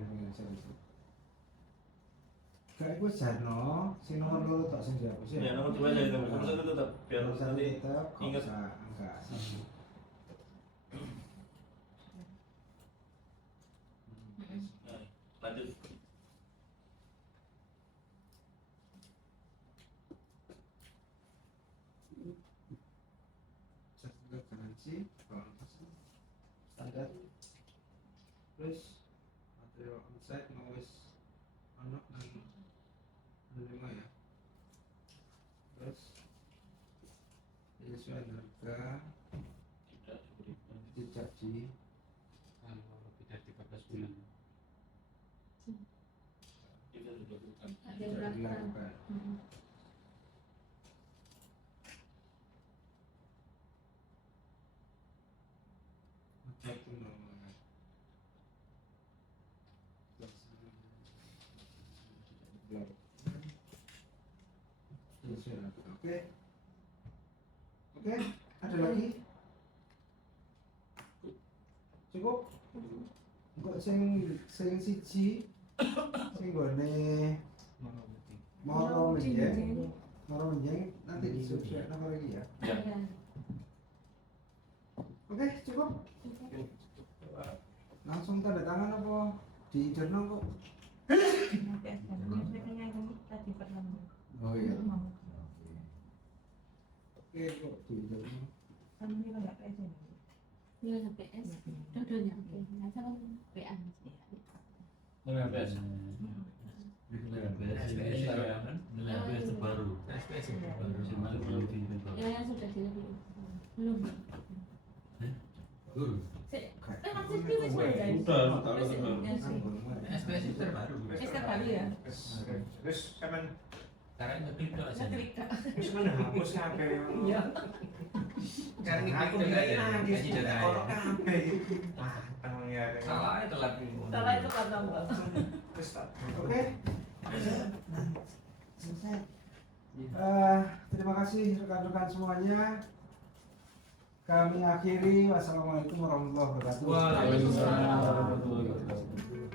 Gak iku Jarno, sing nomor loro tok sing dihapus Ya nomor 2 aja itu. Nomor 1 tetap biar Nomor satu nanti tetap ingat. enggak. Nah, lanjut. Sertifikat garansi, standar. Terus material onsite mau wis ono nang menerima ya. Terus penyesuaian harga Tidak diberikan. tidak di Kalau lebih dari 13 bulan. Tidak dilakukan. Ada tidak berapa? dilakukan. Satu nomor. Oke. Oke, ada lagi? Cukup? Kok sing siji sing gone Moro menjeng nanti disusun nomor lagi ya. Ya. Oke, cukup. Langsung tanda tangan apa di jurnal kok? Tadi pernah. Oh iya. Oke, kok di jurnal. Nilai PS, dua-duanya. Nah, sama PA. Nilai PS. Nilai PS terbaru. SPS Baru cuma belum dibentuk. yang sudah direview. Belum. Masih di wis guys. Udah, tahun terbaru. SPS itu terbaru. Wis terbaru ya. Terus kapan Caranya ngeklik tuh aja. Ngeklik. terus mana hapus kabeh. Iya. Kan aku nilai nangis kalau kabeh. Ah, tahu ya. Salah itu lagi. Salah itu kan tambah. Terus tak. Oke. Selesai. Terima kasih rekan-rekan semuanya. Kami akhiri. Wassalamualaikum warahmatullahi wabarakatuh. Waalaikumsalam warahmatullahi wabarakatuh.